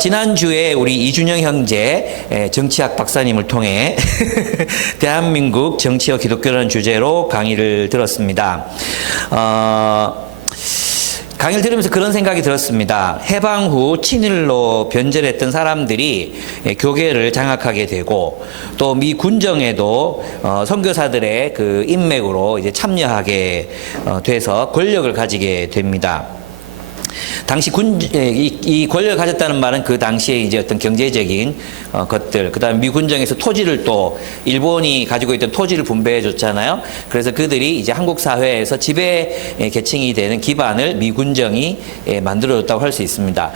지난주에 우리 이준영 형제 정치학 박사님을 통해 대한민국 정치와 기독교라는 주제로 강의를 들었습니다. 강의를 들으면서 그런 생각이 들었습니다. 해방 후 친일로 변절했던 사람들이 교계를 장악하게 되고 또 미 군정에도 선교사들의 그 인맥으로 이제 참여하게 돼서 권력을 가지게 됩니다. 당시 이 권력을 가졌다는 말은 그 당시에 이제 어떤 경제적인 것들, 그 다음에 미군정에서 토지를 또 일본이 가지고 있던 토지를 분배해 줬잖아요. 그래서 그들이 이제 한국 사회에서 지배 계층이 되는 기반을 미군정이 만들어 줬다고 할 수 있습니다.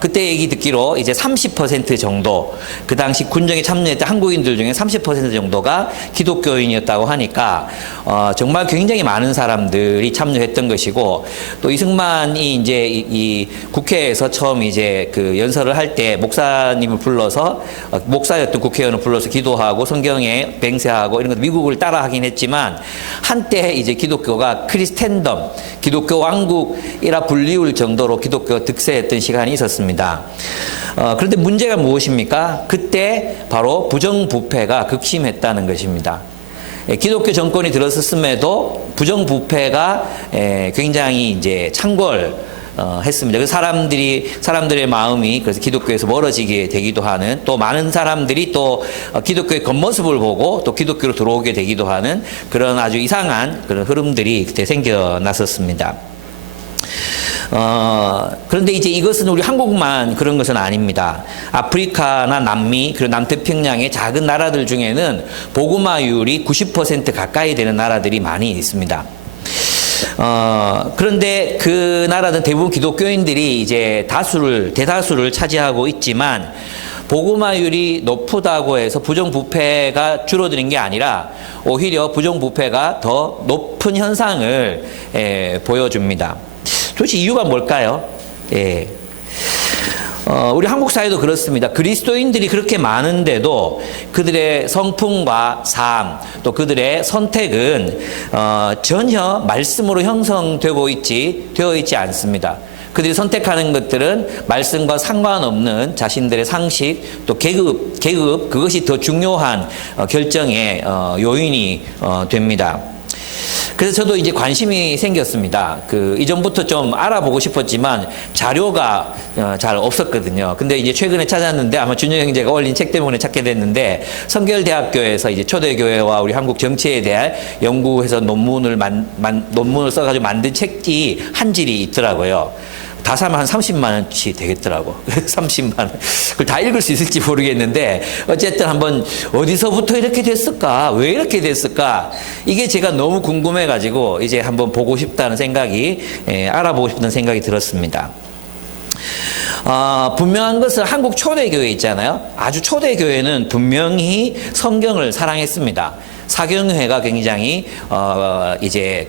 그때 얘기 듣기로 이제 30% 정도, 그 당시 군정에 참여했던 한국인들 중에 30% 정도가 기독교인이었다고 하니까 정말 굉장히 많은 사람들이 참여했던 것이고, 또 이승만이 이제 이 국회에서 처음 이제 그 연설을 할 때 목사님을 불러서 목사였던 국회의원을 불러서 기도하고 성경에 맹세하고 이런 것 미국을 따라하긴 했지만 한때 이제 기독교가 크리스텐덤, 기독교 왕국이라 불리울 정도로 기독교가 득세했던 시간이 있었습니다. 그런데 문제가 무엇입니까? 그때 바로 부정부패가 극심했다는 것입니다. 기독교 정권이 들어섰음에도 부정부패가 굉장히 이제 창궐했습니다. 그래서 사람들의 마음이 그래서 기독교에서 멀어지게 되기도 하는, 또 많은 사람들이 또 기독교의 겉모습을 보고 또 기독교로 들어오게 되기도 하는 그런 아주 이상한 그런 흐름들이 그때 생겨났었습니다. 그런데 이제 이것은 우리 한국만 그런 것은 아닙니다. 아프리카나 남미, 그리고 남태평양의 작은 나라들 중에는 복음화율이 90% 가까이 되는 나라들이 많이 있습니다. 그런데 그 나라는 대부분 기독교인들이 이제 대다수를 차지하고 있지만 복음화율이 높다고 해서 부정부패가 줄어드는 게 아니라 오히려 부정부패가 더 높은 현상을 보여줍니다. 도대체 이유가 뭘까요? 우리 한국 사회도 그렇습니다. 그리스도인들이 그렇게 많은데도 그들의 성품과 삶, 또 그들의 선택은 전혀 말씀으로 형성되어 있지 않습니다. 그들이 선택하는 것들은 말씀과 상관없는 자신들의 상식, 또 계급, 그것이 더 중요한 결정의 요인이 됩니다. 그래서 저도 이제 관심이 생겼습니다. 이전부터 좀 알아보고 싶었지만 자료가 잘 없었거든요. 근데 이제 최근에 찾았는데 아마 준영 형제가 올린 책 때문에 찾게 됐는데, 성결대학교에서 이제 초대교회와 우리 한국 정치에 대한 연구해서 논문을 써가지고 만든 책이 한 질이 있더라고요. 다 사면 한 30만 원치 되겠더라고. 30만 원. 그걸 다 읽을 수 있을지 모르겠는데 어쨌든 한번 어디서부터 이렇게 됐을까? 왜 이렇게 됐을까? 이게 제가 너무 궁금해가지고 이제 한번 보고 싶다는 생각이, 알아보고 싶다는 생각이 들었습니다. 분명한 것은 한국 초대교회 있잖아요. 아주 초대교회는 분명히 성경을 사랑했습니다. 사경회가 굉장히 이제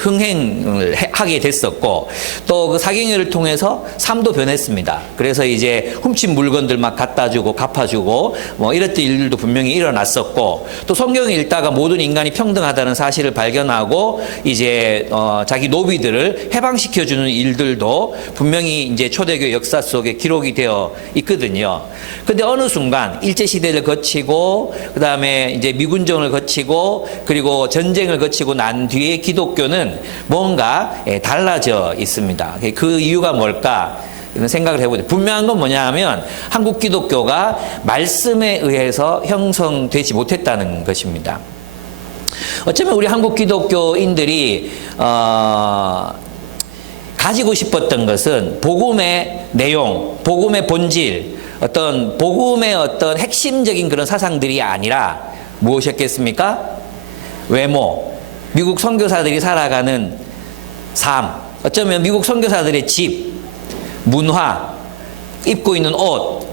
흥행을 하게 됐었고, 또 그 사경회를 통해서 삶도 변했습니다. 그래서 이제 훔친 물건들 막 갖다 주고 갚아주고 뭐 이랬던 일들도 분명히 일어났었고, 또 성경을 읽다가 모든 인간이 평등하다는 사실을 발견하고 이제 자기 노비들을 해방시켜주는 일들도 분명히 이제 초대교회 역사 속에 기록이 되어 있거든요. 근데 어느 순간 일제시대를 거치고 그 다음에 이제 미군정을 거치고 그리고 전쟁을 거치고 난 뒤에 기독교는 뭔가 달라져 있습니다. 그 이유가 뭘까? 이런 생각을 해보죠. 분명한 건 뭐냐 하면 한국 기독교가 말씀에 의해서 형성되지 못했다는 것입니다. 어쩌면 우리 한국 기독교인들이 가지고 싶었던 것은 복음의 내용, 복음의 본질, 어떤 복음의 어떤 핵심적인 그런 사상들이 아니라 무엇이었겠습니까? 외모, 미국 선교사들이 살아가는 삶, 어쩌면 미국 선교사들의 집, 문화, 입고 있는 옷,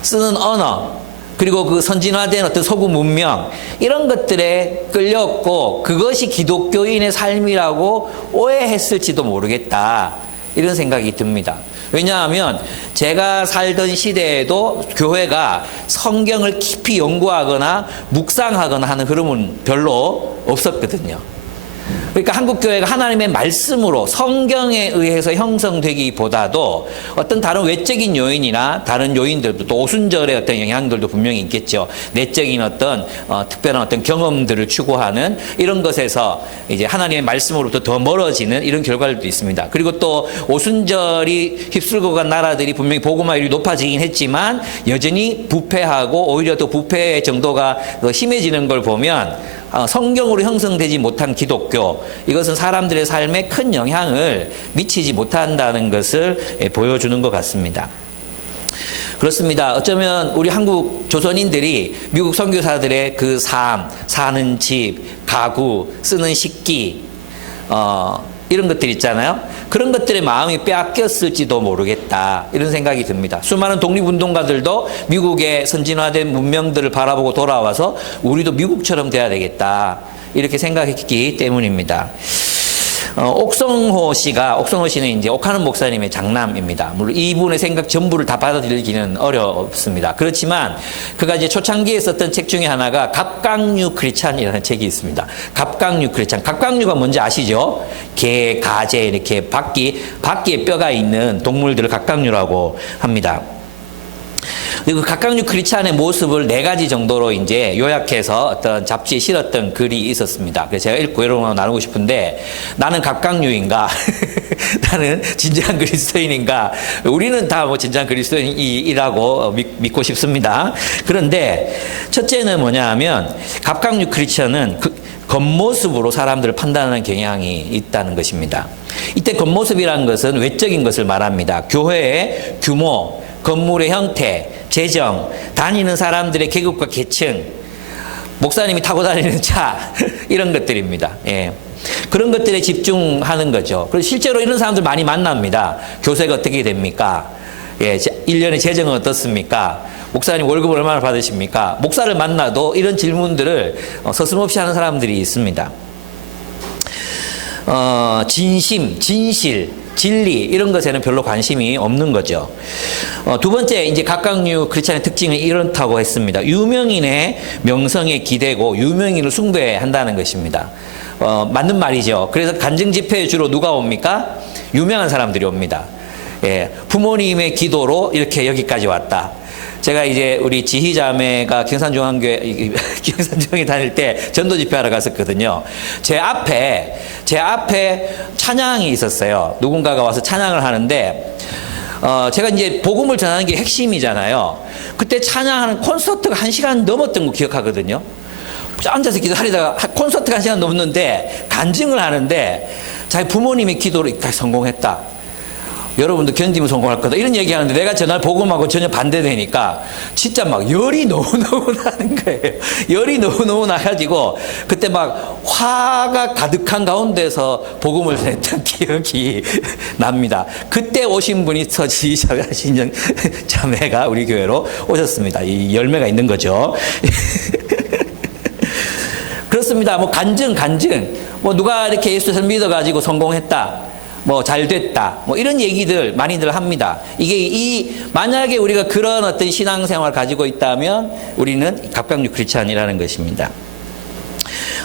쓰는 언어, 그리고 그 선진화된 어떤 서구 문명, 이런 것들에 끌렸고 그것이 기독교인의 삶이라고 오해했을지도 모르겠다, 이런 생각이 듭니다. 왜냐하면 제가 살던 시대에도 교회가 성경을 깊이 연구하거나 묵상하거나 하는 흐름은 별로 없었거든요. 그러니까 한국교회가 하나님의 말씀으로 성경에 의해서 형성되기보다도 어떤 다른 외적인 요인이나 다른 요인들도 또 오순절의 어떤 영향들도 분명히 있겠죠. 내적인 어떤 특별한 어떤 경험들을 추구하는 이런 것에서 이제 하나님의 말씀으로부터 더 멀어지는 이런 결과들도 있습니다. 그리고 또 오순절이 휩쓸고 간 나라들이 분명히 복음화율이 높아지긴 했지만 여전히 부패하고 오히려 또 부패의 정도가 더 심해지는 걸 보면 성경으로 형성되지 못한 기독교, 이것은 사람들의 삶에 큰 영향을 미치지 못한다는 것을 보여주는 것 같습니다. 그렇습니다. 어쩌면 우리 한국 조선인들이 미국 선교사들의 그 삶, 사는 집, 가구, 쓰는 식기, 이런 것들 있잖아요. 그런 것들의 마음이 빼앗겼을지도 모르겠다, 이런 생각이 듭니다. 수많은 독립운동가들도 미국의 선진화된 문명들을 바라보고 돌아와서 우리도 미국처럼 돼야 되겠다, 이렇게 생각했기 때문입니다. 옥성호 씨는 이제 옥하는 목사님의 장남입니다. 물론 이분의 생각 전부를 다 받아들이기는 어렵습니다. 그렇지만 그가 이제 초창기에 썼던 책 중에 하나가 갑각류 크리찬이라는 책이 있습니다. 갑각류 크리찬. 갑각류가 뭔지 아시죠? 개, 가재 이렇게 바퀴에 뼈가 있는 동물들을 갑각류라고 합니다. 그리고 각각류 크리스찬의 모습을 4가지 정도로 이제 요약해서 어떤 잡지에 실었던 글이 있었습니다. 그래서 제가 읽고 여러분과 나누고 싶은데, 나는 각각류인가? 나는 진정한 그리스도인인가? 우리는 다 뭐 진정한 그리스도인이라고 믿고 싶습니다. 그런데 첫째는 뭐냐 하면, 각각류 크리스찬은 겉모습으로 사람들을 판단하는 경향이 있다는 것입니다. 이때 겉모습이라는 것은 외적인 것을 말합니다. 교회의 규모, 건물의 형태, 재정, 다니는 사람들의 계급과 계층, 목사님이 타고 다니는 차, 이런 것들입니다. 예. 그런 것들에 집중하는 거죠. 그리고 실제로 이런 사람들 많이 만납니다. 교세가 어떻게 됩니까? 예, 1년의 재정은 어떻습니까? 목사님 월급을 얼마나 받으십니까? 목사를 만나도 이런 질문들을 서슴없이 하는 사람들이 있습니다. 진심, 진실, 진리, 이런 것에는 별로 관심이 없는 거죠. 두 번째, 이제 각각류 크리스찬의 특징은 이렇다고 했습니다. 유명인의 명성에 기대고 유명인을 숭배한다는 것입니다. 맞는 말이죠. 그래서 간증 집회에 주로 누가 옵니까? 유명한 사람들이 옵니다. 예, 부모님의 기도로 이렇게 여기까지 왔다. 제가 이제 우리 지희자매가 경산중앙교회, 경산중앙에 다닐 때 전도 집회하러 갔었거든요. 제 앞에 찬양이 있었어요. 누군가가 와서 찬양을 하는데, 제가 이제 복음을 전하는 게 핵심이잖아요. 그때 찬양하는 콘서트가 1시간 넘었던 거 기억하거든요. 앉아서 기도하려다가 콘서트가 1시간 넘는데 간증을 하는데 자기 부모님의 기도로 이까지 성공했다. 여러분도 견디면 성공할 거다, 이런 얘기하는데 내가 전날 복음하고 전혀 반대되니까 진짜 막 열이 너무너무 나는 거예요. 열이 너무너무 나가지고 그때 막 화가 가득한 가운데서 복음을 했던 기억이 납니다. 그때 오신 분이 서지자매하신 자매가 우리 교회로 오셨습니다. 이 열매가 있는 거죠. 그렇습니다. 뭐 간증 뭐 누가 이렇게 예수를 믿어가지고 성공했다, 뭐 잘 됐다, 뭐 이런 얘기들 많이들 합니다. 이게 만약에 우리가 그런 어떤 신앙생활을 가지고 있다면 우리는 각각류 크리스찬이라는 것입니다.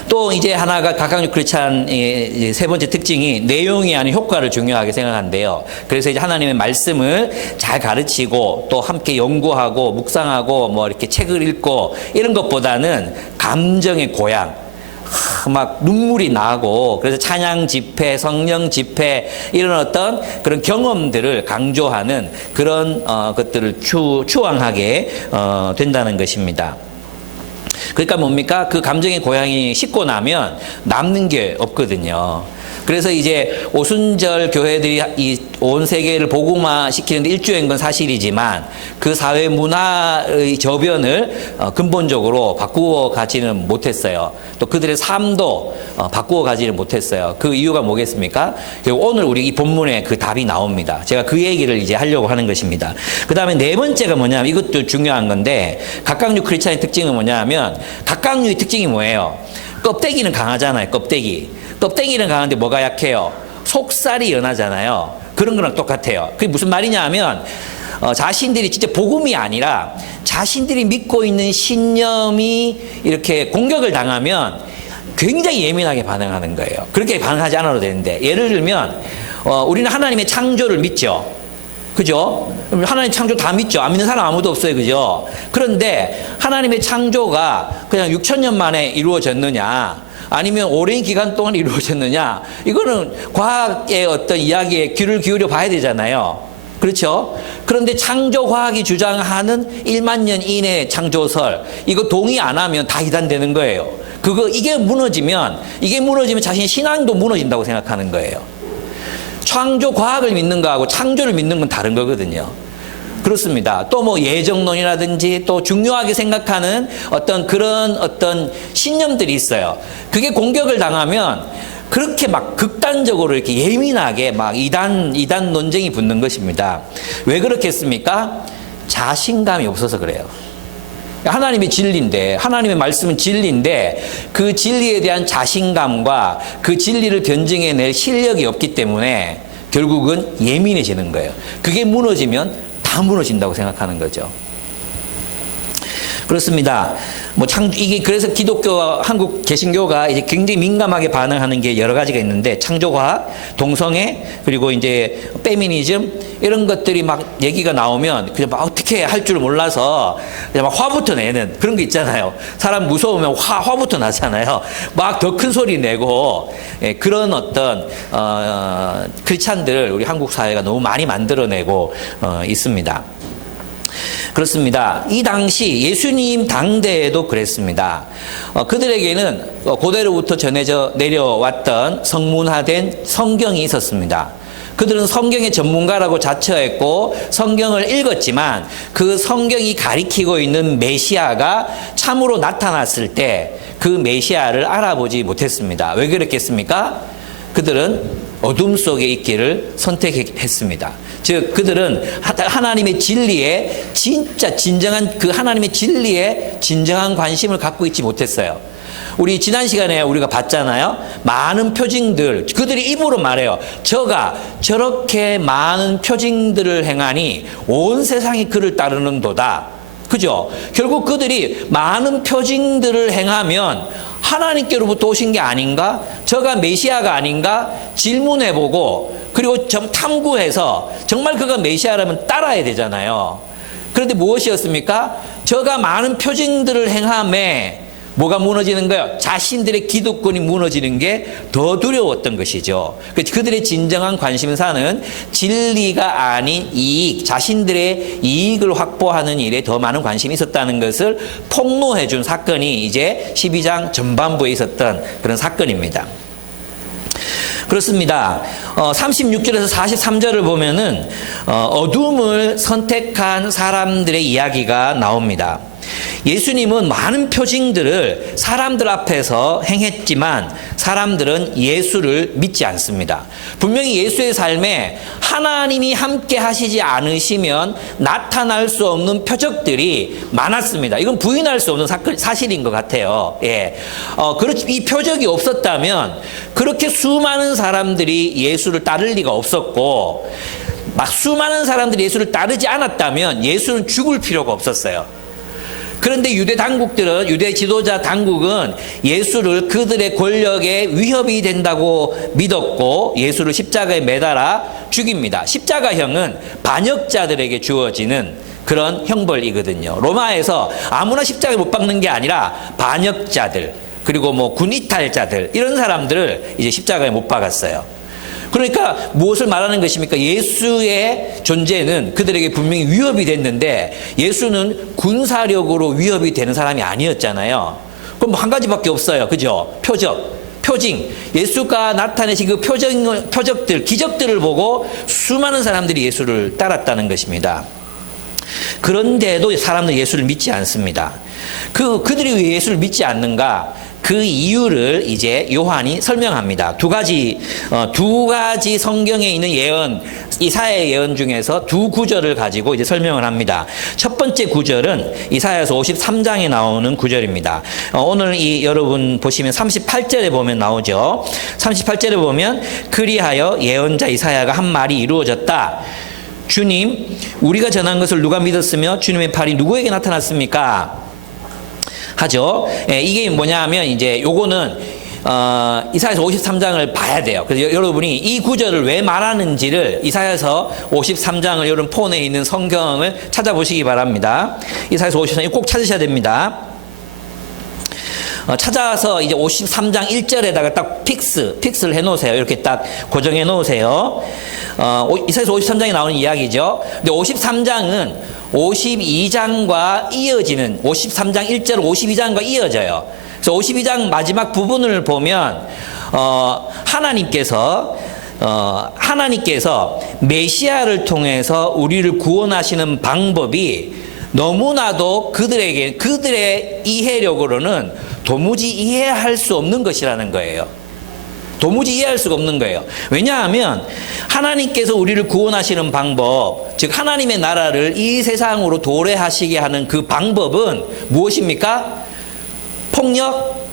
또 이제 하나가 각각류 크리스찬의 세 번째 특징이 내용이 아닌 효과를 중요하게 생각한대요. 그래서 이제 하나님의 말씀을 잘 가르치고 또 함께 연구하고 묵상하고 뭐 이렇게 책을 읽고 이런 것보다는 감정의 고향, 막 눈물이 나고, 그래서 찬양 집회, 성령 집회, 이런 어떤 그런 경험들을 강조하는 그런 것들을 추앙하게 된다는 것입니다. 그러니까 뭡니까? 그 감정의 고향이 식고 나면 남는 게 없거든요. 그래서 이제 오순절 교회들이 이 온 세계를 복음화 시키는데 일조인 건 사실이지만 그 사회 문화의 저변을 근본적으로 바꾸어 가지는 못했어요. 또 그들의 삶도 바꾸어 가지는 못했어요. 그 이유가 뭐겠습니까? 오늘 우리 이 본문에 그 답이 나옵니다. 제가 그 얘기를 이제 하려고 하는 것입니다. 그 다음에 네 번째가 뭐냐면, 이것도 중요한 건데, 각각류 크리스찬의 특징은 뭐냐면, 각각류의 특징이 뭐예요? 껍데기는 강하잖아요. 껍데기는 강한데 뭐가 약해요? 속살이 연하잖아요. 그런 거랑 똑같아요. 그게 무슨 말이냐 하면, 자신들이 진짜 복음이 아니라 자신들이 믿고 있는 신념이 이렇게 공격을 당하면 굉장히 예민하게 반응하는 거예요. 그렇게 반응하지 않아도 되는데, 예를 들면 우리는 하나님의 창조를 믿죠. 그죠? 하나님 창조 다 믿죠. 안 믿는 사람 아무도 없어요. 그죠? 그런데 하나님의 창조가 그냥 6,000년 만에 이루어졌느냐, 아니면 오랜 기간 동안 이루어졌느냐, 이거는 과학의 어떤 이야기에 귀를 기울여 봐야 되잖아요. 그렇죠? 그런데 창조과학이 주장하는 1만 년 이내 창조설, 이거 동의 안 하면 다 이단되는 거예요. 이게 무너지면 자신의 신앙도 무너진다고 생각하는 거예요. 창조과학을 믿는 거하고 창조를 믿는 건 다른 거거든요. 그렇습니다. 또 뭐 예정론이라든지 또 중요하게 생각하는 그런 신념들이 있어요. 그게 공격을 당하면 그렇게 막 극단적으로 이렇게 예민하게 막 이단 논쟁이 붙는 것입니다. 왜 그렇겠습니까? 자신감이 없어서 그래요. 하나님의 진리인데, 하나님의 말씀은 진리인데, 그 진리에 대한 자신감과 그 진리를 변증해낼 실력이 없기 때문에 결국은 예민해지는 거예요. 그게 무너지면 다 무너진다고 생각하는 거죠. 그렇습니다. 이게 그래서 기독교와 한국 개신교가 이제 굉장히 민감하게 반응하는 게 여러 가지가 있는데, 창조과학, 동성애, 그리고 이제 페미니즘, 이런 것들이 막 얘기가 나오면 그냥 막 어떻게 할 줄 몰라서 그냥 막 화부터 내는 그런 게 있잖아요. 사람 무서우면 화부터 나잖아요. 막 더 큰 소리 내고, 그런 크리스찬들 우리 한국 사회가 너무 많이 만들어내고 있습니다. 그렇습니다. 이 당시 예수님 당대에도 그랬습니다. 그들에게는 고대로부터 전해져 내려왔던 성문화된 성경이 있었습니다. 그들은 성경의 전문가라고 자처했고 성경을 읽었지만 그 성경이 가리키고 있는 메시아가 참으로 나타났을 때 그 메시아를 알아보지 못했습니다. 왜 그랬겠습니까? 그들은 어둠 속에 있기를 선택했습니다. 즉 그들은 하나님의 진리에 진정한 그 하나님의 진리에 진정한 관심을 갖고 있지 못했어요. 우리 지난 시간에 우리가 봤잖아요. 많은 표징들, 그들이 입으로 말해요. 저가 저렇게 많은 표징들을 행하니 온 세상이 그를 따르는도다. 그죠? 결국 그들이 많은 표징들을 행하면 하나님께로부터 오신 게 아닌가? 저가 메시아가 아닌가? 질문해보고, 그리고 좀 탐구해서 정말 그가 메시아라면 따라야 되잖아요. 그런데 무엇이었습니까? 저가 많은 표징들을 행함에 뭐가 무너지는 거예요? 자신들의 기득권이 무너지는 게 더 두려웠던 것이죠. 그들의 진정한 관심사는 진리가 아닌 이익, 자신들의 이익을 확보하는 일에 더 많은 관심이 있었다는 것을 폭로해 준 사건이 이제 12장 전반부에 있었던 그런 사건입니다. 그렇습니다. 36절에서 43절을 보면은 어둠을 선택한 사람들의 이야기가 나옵니다. 예수님은 많은 표징들을 사람들 앞에서 행했지만 사람들은 예수를 믿지 않습니다. 분명히 예수의 삶에 하나님이 함께 하시지 않으시면 나타날 수 없는 표적들이 많았습니다. 이건 부인할 수 없는 사실인 것 같아요. 이 표적이 없었다면 그렇게 수많은 사람들이 예수를 따를 리가 없었고, 막 수많은 사람들이 예수를 따르지 않았다면 예수는 죽을 필요가 없었어요. 그런데 유대 지도자 당국은 예수를 그들의 권력에 위협이 된다고 믿었고 예수를 십자가에 매달아 죽입니다. 십자가형은 반역자들에게 주어지는 그런 형벌이거든요. 로마에서 아무나 십자가에 못 박는 게 아니라 반역자들, 그리고 뭐 군이탈자들, 이런 사람들을 이제 십자가에 못 박았어요. 그러니까 무엇을 말하는 것입니까? 예수의 존재는 그들에게 분명히 위협이 됐는데 예수는 군사력으로 위협이 되는 사람이 아니었잖아요. 그럼 한 가지밖에 없어요. 그죠? 표징. 예수가 나타내신 그 표적들, 기적들을 보고 수많은 사람들이 예수를 따랐다는 것입니다. 그런데도 사람들은 예수를 믿지 않습니다. 그들이 왜 예수를 믿지 않는가? 그 이유를 이제 요한이 설명합니다. 두 가지 성경에 있는 예언, 이사야의 예언 중에서 두 구절을 가지고 이제 설명을 합니다. 첫 번째 구절은 이사야서 53장에 나오는 구절입니다. 오늘 여러분 보시면 38절에 보면 나오죠. 38절에 보면 그리하여 예언자 이사야가 한 말이 이루어졌다. 주님, 우리가 전한 것을 누가 믿었으며 주님의 팔이 누구에게 나타났습니까? 하죠. 이게 뭐냐 하면 이제 요거는 이사야서 53장을 봐야 돼요. 그래서 여러분이 이 구절을 왜 말하는지를 이사야서 53장을 여러분 폰에 있는 성경을 찾아보시기 바랍니다. 이사야서 53장 꼭 찾으셔야 됩니다. 찾아서 이제 53장 1절에다가 딱 픽스를 해 놓으세요. 이렇게 딱 고정해 놓으세요. 이사야서 53장에 나오는 이야기죠. 근데 53장은 52장과 이어지는 53장 1절 52장과 이어져요. 그래서 52장 마지막 부분을 보면 하나님께서 메시아를 통해서 우리를 구원하시는 방법이 너무나도 그들의 이해력으로는 도무지 이해할 수 없는 것이라는 거예요. 도무지 이해할 수가 없는 거예요. 왜냐하면 하나님께서 우리를 구원하시는 방법, 즉 하나님의 나라를 이 세상으로 도래하시게 하는 그 방법은 무엇입니까? 폭력,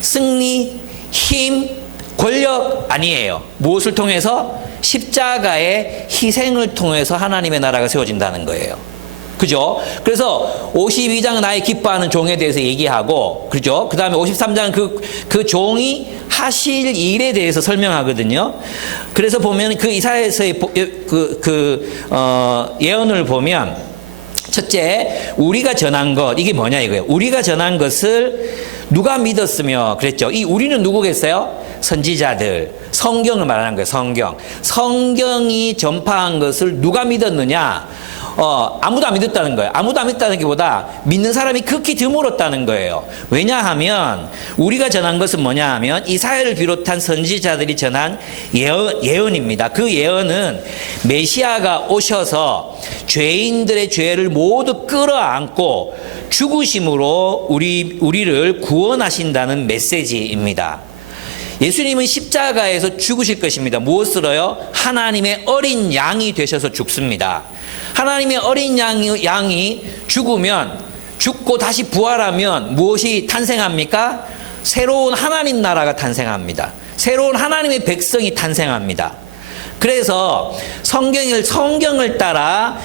승리, 힘, 권력 아니에요. 무엇을 통해서? 십자가의 희생을 통해서 하나님의 나라가 세워진다는 거예요. 그죠? 그래서 52장은 나의 기뻐하는 종에 대해서 얘기하고, 그죠? 그 다음에 53장은 그 종이 하실 일에 대해서 설명하거든요. 그래서 보면 그 이사야서의 예언을 보면, 첫째, 우리가 전한 것, 이게 뭐냐 이거예요. 우리가 전한 것을 누가 믿었으며 그랬죠. 이 우리는 누구겠어요? 선지자들, 성경을 말하는 거예요. 성경이 전파한 것을 누가 믿었느냐? 아무도 안 믿었다는 거예요. 아무도 안 믿었다는 게 보다 믿는 사람이 극히 드물었다는 거예요. 왜냐하면 우리가 전한 것은 뭐냐 하면 이사야를 비롯한 선지자들이 전한 예언입니다. 그 예언은 메시아가 오셔서 죄인들의 죄를 모두 끌어안고 죽으심으로 우리를 구원하신다는 메시지입니다. 예수님은 십자가에서 죽으실 것입니다. 무엇으로요? 하나님의 어린 양이 되셔서 죽습니다. 하나님의 어린 양이 죽고 다시 부활하면 무엇이 탄생합니까? 새로운 하나님 나라가 탄생합니다. 새로운 하나님의 백성이 탄생합니다. 그래서 성경을 따라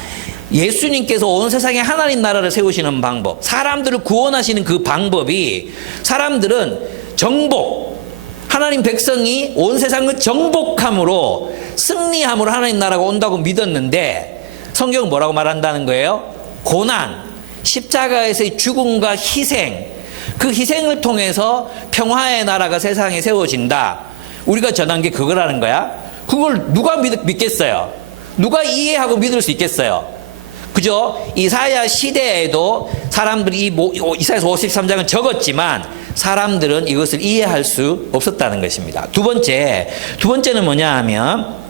예수님께서 온 세상에 하나님 나라를 세우시는 방법, 사람들을 구원하시는 그 방법이 사람들은 하나님 백성이 온 세상을 정복함으로 승리함으로 하나님 나라가 온다고 믿었는데 성경은 뭐라고 말한다는 거예요? 고난, 십자가에서의 죽음과 희생, 그 희생을 통해서 평화의 나라가 세상에 세워진다. 우리가 전한 게 그거라는 거야. 그걸 누가 믿겠어요? 누가 이해하고 믿을 수 있겠어요? 그죠? 이사야 시대에도 사람들이 이사야서 53장은 적었지만 사람들은 이것을 이해할 수 없었다는 것입니다. 두 번째는 뭐냐 하면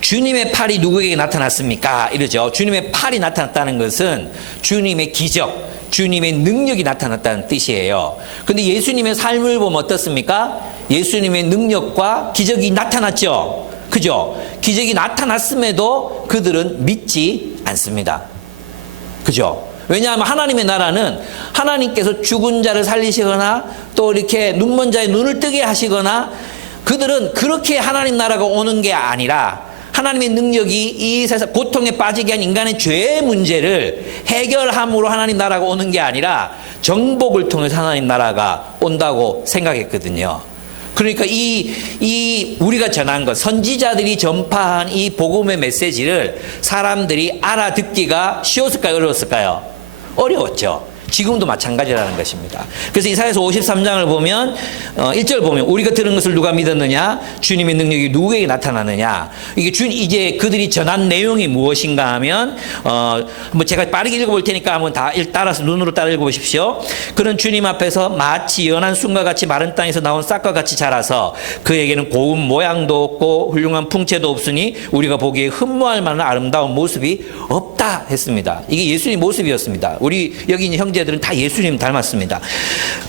주님의 팔이 누구에게 나타났습니까? 이러죠. 주님의 팔이 나타났다는 것은 주님의 기적, 주님의 능력이 나타났다는 뜻이에요. 근데 예수님의 삶을 보면 어떻습니까? 예수님의 능력과 기적이 나타났죠. 그죠? 기적이 나타났음에도 그들은 믿지 않습니다. 그죠? 왜냐하면 하나님의 나라는 하나님께서 죽은 자를 살리시거나 또 이렇게 눈먼 자의 눈을 뜨게 하시거나 그들은 그렇게 하나님 나라가 오는 게 아니라 하나님의 능력이 이 세상 고통에 빠지게 한 인간의 죄의 문제를 해결함으로 하나님 나라가 오는 게 아니라 정복을 통해서 하나님 나라가 온다고 생각했거든요. 그러니까 우리가 전한 것, 선지자들이 전파한 이 복음의 메시지를 사람들이 알아듣기가 쉬웠을까요? 어려웠을까요? 어려웠죠. 지금도 마찬가지라는 것입니다. 그래서 이사야서 53장을 보면 1절 보면 우리가 들은 것을 누가 믿었느냐? 주님의 능력이 누구에게 나타나느냐? 이제 그들이 전한 내용이 무엇인가 하면 뭐 제가 빠르게 읽어볼 테니까 한번 다 따라서 눈으로 따라 읽어보십시오. 그는 주님 앞에서 마치 연한 순과 같이 마른 땅에서 나온 싹과 같이 자라서 그에게는 고운 모양도 없고 훌륭한 풍채도 없으니 우리가 보기에 흠모할 만한 아름다운 모습이 없다 했습니다. 이게 예수님 모습이었습니다. 우리 여기 있는 형제들은 다 예수님 닮았습니다.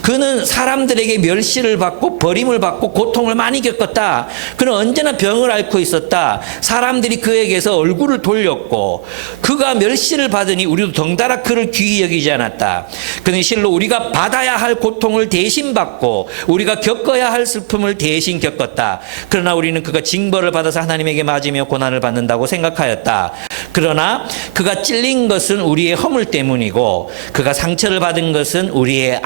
그는 사람들에게 멸시를 받고 버림을 받고 고통을 많이 겪었다. 그는 언제나 병을 앓고 있었다. 사람들이 그에게서 얼굴을 돌렸고 그가 멸시를 받으니 우리도 덩달아 그를 귀히 여기지 않았다. 그는 실로 우리가 받아야 할 고통을 대신 받고 우리가 겪어야 할 슬픔을 대신 겪었다. 그러나 우리는 그가 징벌을 받아서 하나님에게 맞으며 고난을 받는다고 생각하였다. 그러나 그가 찔린 것은 우리의 허물 때문이고 그가 상처를 받은 것은 우리의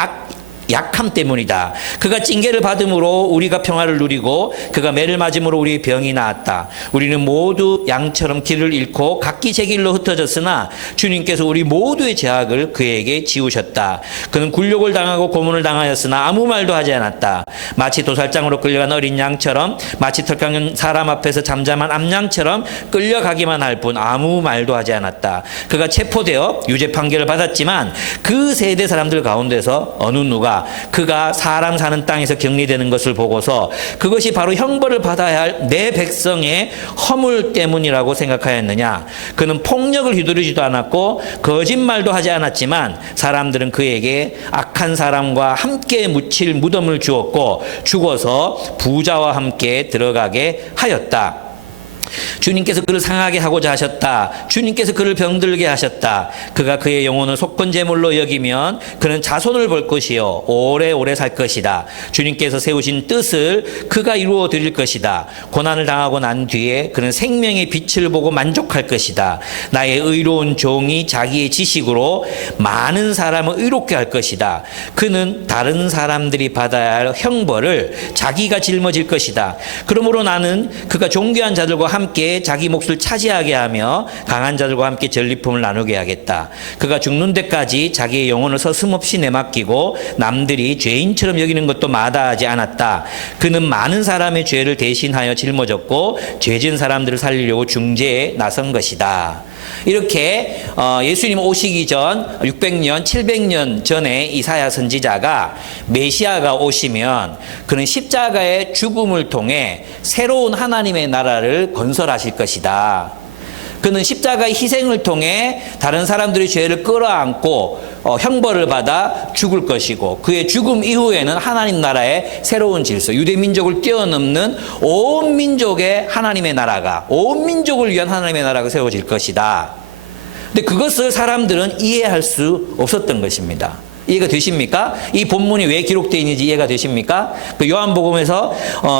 약함 때문이다. 그가 징계를 받음으로 우리가 평화를 누리고 그가 매를 맞음으로 우리의 병이 나았다. 우리는 모두 양처럼 길을 잃고 각기 제 길로 흩어졌으나 주님께서 우리 모두의 죄악을 그에게 지우셨다. 그는 굴욕을 당하고 고문을 당하였으나 아무 말도 하지 않았다. 마치 도살장으로 끌려간 어린 양처럼, 마치 털깎는 사람 앞에서 잠잠한 암양처럼 끌려가기만 할 뿐 아무 말도 하지 않았다. 그가 체포되어 유죄 판결을 받았지만 그 세대 사람들 가운데서 어느 누가 그가 사람 사는 땅에서 격리되는 것을 보고서 그것이 바로 형벌을 받아야 할 내 백성의 허물 때문이라고 생각하였느냐? 그는 폭력을 휘두르지도 않았고 거짓말도 하지 않았지만 사람들은 그에게 악한 사람과 함께 묻힐 무덤을 주었고 죽어서 부자와 함께 들어가게 하였다. 주님께서 그를 상하게 하고자 하셨다. 주님께서 그를 병들게 하셨다. 그가 그의 영혼을 속건제물로 여기면 그는 자손을 볼 것이요 오래오래 살 것이다. 주님께서 세우신 뜻을 그가 이루어 드릴 것이다. 고난을 당하고 난 뒤에 그는 생명의 빛을 보고 만족할 것이다. 나의 의로운 종이 자기의 지식으로 많은 사람을 의롭게 할 것이다. 그는 다른 사람들이 받아야 할 형벌을 자기가 짊어질 것이다. 그러므로 나는 그가 존귀한 자들과 함께 자기 몫을 차지하게 하며 강한 자들과 함께 전리품을 나누게 하겠다. 그가 죽는 데까지 자기의 영혼을 서슴없이 내맡기고 남들이 죄인처럼 여기는 것도 마다하지 않았다. 그는 많은 사람의 죄를 대신하여 짊어졌고 죄진 사람들을 살리려고 중재에 나선 것이다. 이렇게 예수님 오시기 전 600년, 700년 전에 이사야 선지자가 메시아가 오시면 그는 십자가의 죽음을 통해 새로운 하나님의 나라를 건설하실 것이다. 그는 십자가의 희생을 통해 다른 사람들의 죄를 끌어안고 형벌을 받아 죽을 것이고 그의 죽음 이후에는 하나님 나라의 새로운 질서, 유대 민족을 뛰어넘는 온 민족의 하나님의 나라가, 온 민족을 위한 하나님의 나라가 세워질 것이다. 근데 그것을 사람들은 이해할 수 없었던 것입니다. 이해가 되십니까? 이 본문이 왜 기록되어 있는지 이해가 되십니까? 그 요한복음에서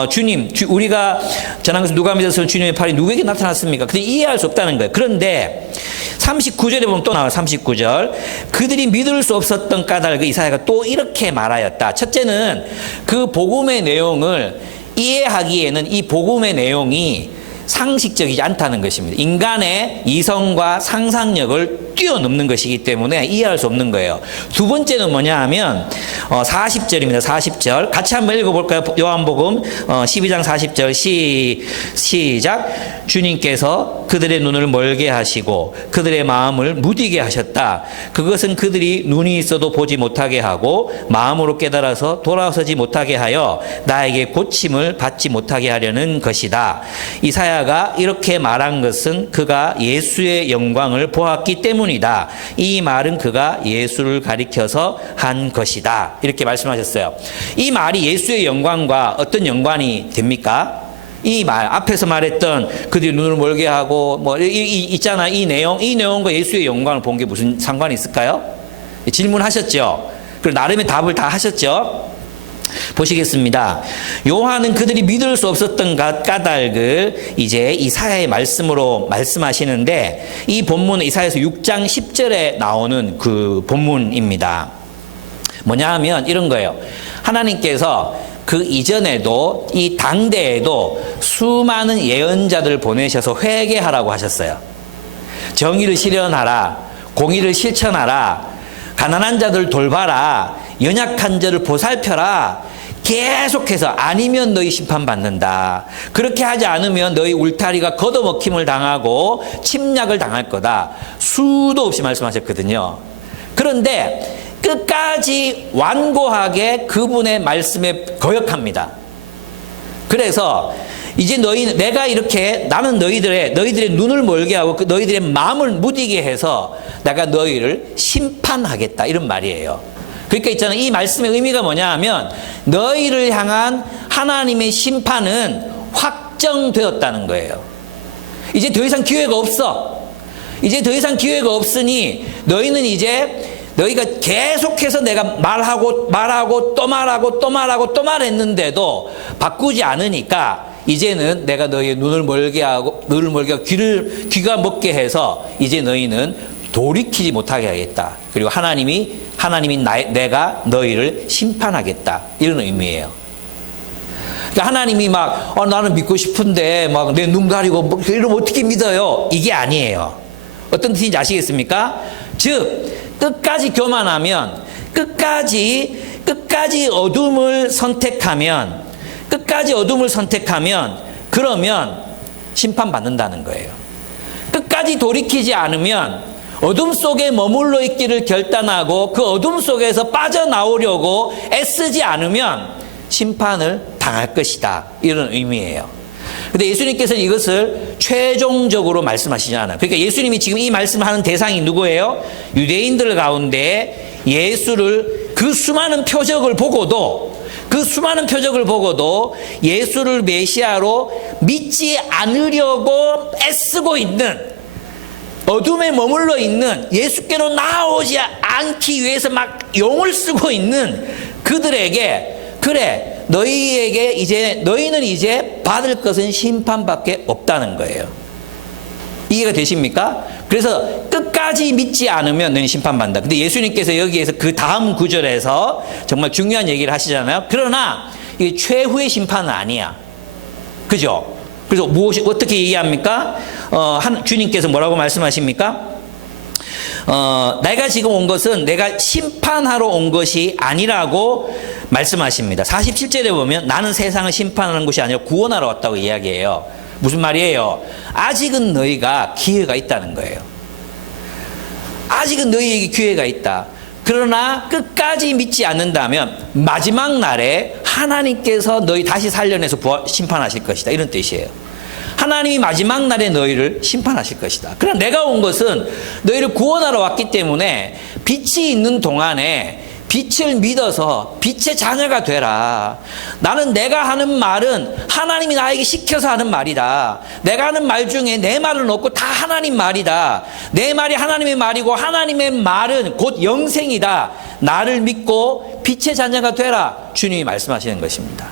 주님, 우리가 전한 것을 누가 믿었으면 주님의 팔이 누구에게 나타났습니까? 근데 이해할 수 없다는 거예요. 그런데 39절에 보면 또 나와요. 39절. 그들이 믿을 수 없었던 까닭을 이사야가 또 이렇게 말하였다. 첫째는 그 복음의 내용을 이해하기에는 이 복음의 내용이 상식적이지 않다는 것입니다. 인간의 이성과 상상력을 뛰어넘는 것이기 때문에 이해할 수 없는 거예요. 두 번째는 뭐냐 하면 40절입니다. 40절 같이 한번 읽어볼까요? 요한복음 12장 40절 시작. 주님께서 그들의 눈을 멀게 하시고 그들의 마음을 무디게 하셨다. 그것은 그들이 눈이 있어도 보지 못하게 하고 마음으로 깨달아서 돌아서지 못하게 하여 나에게 고침을 받지 못하게 하려는 것이다. 이사야가 이렇게 말한 것은 그가 예수의 영광을 보았기 때문이다. 이 말은 그가 예수를 가리켜서 한 것이다. 이렇게 말씀하셨어요. 이 말이 예수의 영광과 어떤 연관이 됩니까? 이 말, 앞에서 말했던 그들이 눈을 멀게 하고 있잖아. 이 내용과 예수의 영광을 본 게 무슨 상관이 있을까요? 질문하셨죠? 그리고 나름의 답을 다 하셨죠? 보시겠습니다. 요한은 그들이 믿을 수 없었던 까닭을 이제 이사야의 말씀으로 말씀하시는데 이 본문은 이사야에서 6장 10절에 나오는 그 본문입니다. 뭐냐 하면 이런 거예요. 하나님께서 그 이전에도 이 당대에도 수많은 예언자들을 보내셔서 회개하라고 하셨어요. 정의를 실현하라, 공의를 실천하라, 가난한 자들 돌봐라, 연약한 자를 보살펴라. 계속해서 아니면 너희 심판받는다. 그렇게 하지 않으면 너희 울타리가 걷어먹힘을 당하고 침략을 당할 거다. 수도 없이 말씀하셨거든요. 그런데 끝까지 완고하게 그분의 말씀에 거역합니다. 그래서 이제 내가 이렇게 나는 너희들의 눈을 멀게 하고 너희들의 마음을 무디게 해서 내가 너희를 심판하겠다. 이런 말이에요. 그러니까 있잖아요. 이 말씀의 의미가 뭐냐 하면 너희를 향한 하나님의 심판은 확정되었다는 거예요. 이제 더 이상 기회가 없어. 이제 더 이상 기회가 없으니 너희는 이제 너희가 계속해서 내가 말하고 또 말했는데도 바꾸지 않으니까 이제는 내가 너희의 눈을 멀게 하고 귀가 먹게 해서 이제 너희는 돌이키지 못하게 하겠다. 그리고 하나님이 내가 너희를 심판하겠다. 이런 의미예요. 그러니까 하나님이 막 나는 믿고 싶은데 막 내 눈 가리고 뭐 이러면 어떻게 믿어요? 이게 아니에요. 어떤 뜻인지 아시겠습니까? 즉 끝까지 교만하면, 끝까지 어둠을 선택하면, 그러면 심판받는다는 거예요. 끝까지 돌이키지 않으면, 어둠 속에 머물러 있기를 결단하고 그 어둠 속에서 빠져나오려고 애쓰지 않으면 심판을 당할 것이다. 이런 의미예요. 근데 예수님께서는 이것을 최종적으로 말씀하시잖아요. 그러니까 예수님이 지금 이 말씀을 하는 대상이 누구예요? 유대인들 가운데 예수를 그 수많은 표적을 보고도 예수를 메시아로 믿지 않으려고 애쓰고 있는, 어둠에 머물러 있는, 예수께로 나오지 않기 위해서 막 용을 쓰고 있는 그들에게, 그래 너희는 이제 받을 것은 심판밖에 없다는 거예요. 이해가 되십니까? 그래서 끝까지 믿지 않으면 너희는 심판받는다. 근데 예수님께서 여기에서 그 다음 구절에서 정말 중요한 얘기를 하시잖아요. 그러나 이게 최후의 심판은 아니야. 그죠? 그래서 어떻게 얘기합니까? 주님께서 뭐라고 말씀하십니까? 내가 지금 온 것은 내가 심판하러 온 것이 아니라고 말씀하십니다. 47절에 보면 나는 세상을 심판하는 것이 아니라 구원하러 왔다고 이야기해요. 무슨 말이에요? 아직은 너희가 기회가 있다는 거예요. 아직은 너희에게 기회가 있다. 그러나 끝까지 믿지 않는다면 마지막 날에 하나님께서 너희 다시 살려내서 심판하실 것이다. 이런 뜻이에요. 하나님이 마지막 날에 너희를 심판하실 것이다. 그러나 내가 온 것은 너희를 구원하러 왔기 때문에 빛이 있는 동안에 빛을 믿어서 빛의 자녀가 되라. 나는 내가 하는 말은 하나님이 나에게 시켜서 하는 말이다. 내가 하는 말 중에 내 말은 없고 다 하나님 말이다. 내 말이 하나님의 말이고 하나님의 말은 곧 영생이다. 나를 믿고 빛의 자녀가 되라. 주님이 말씀하시는 것입니다.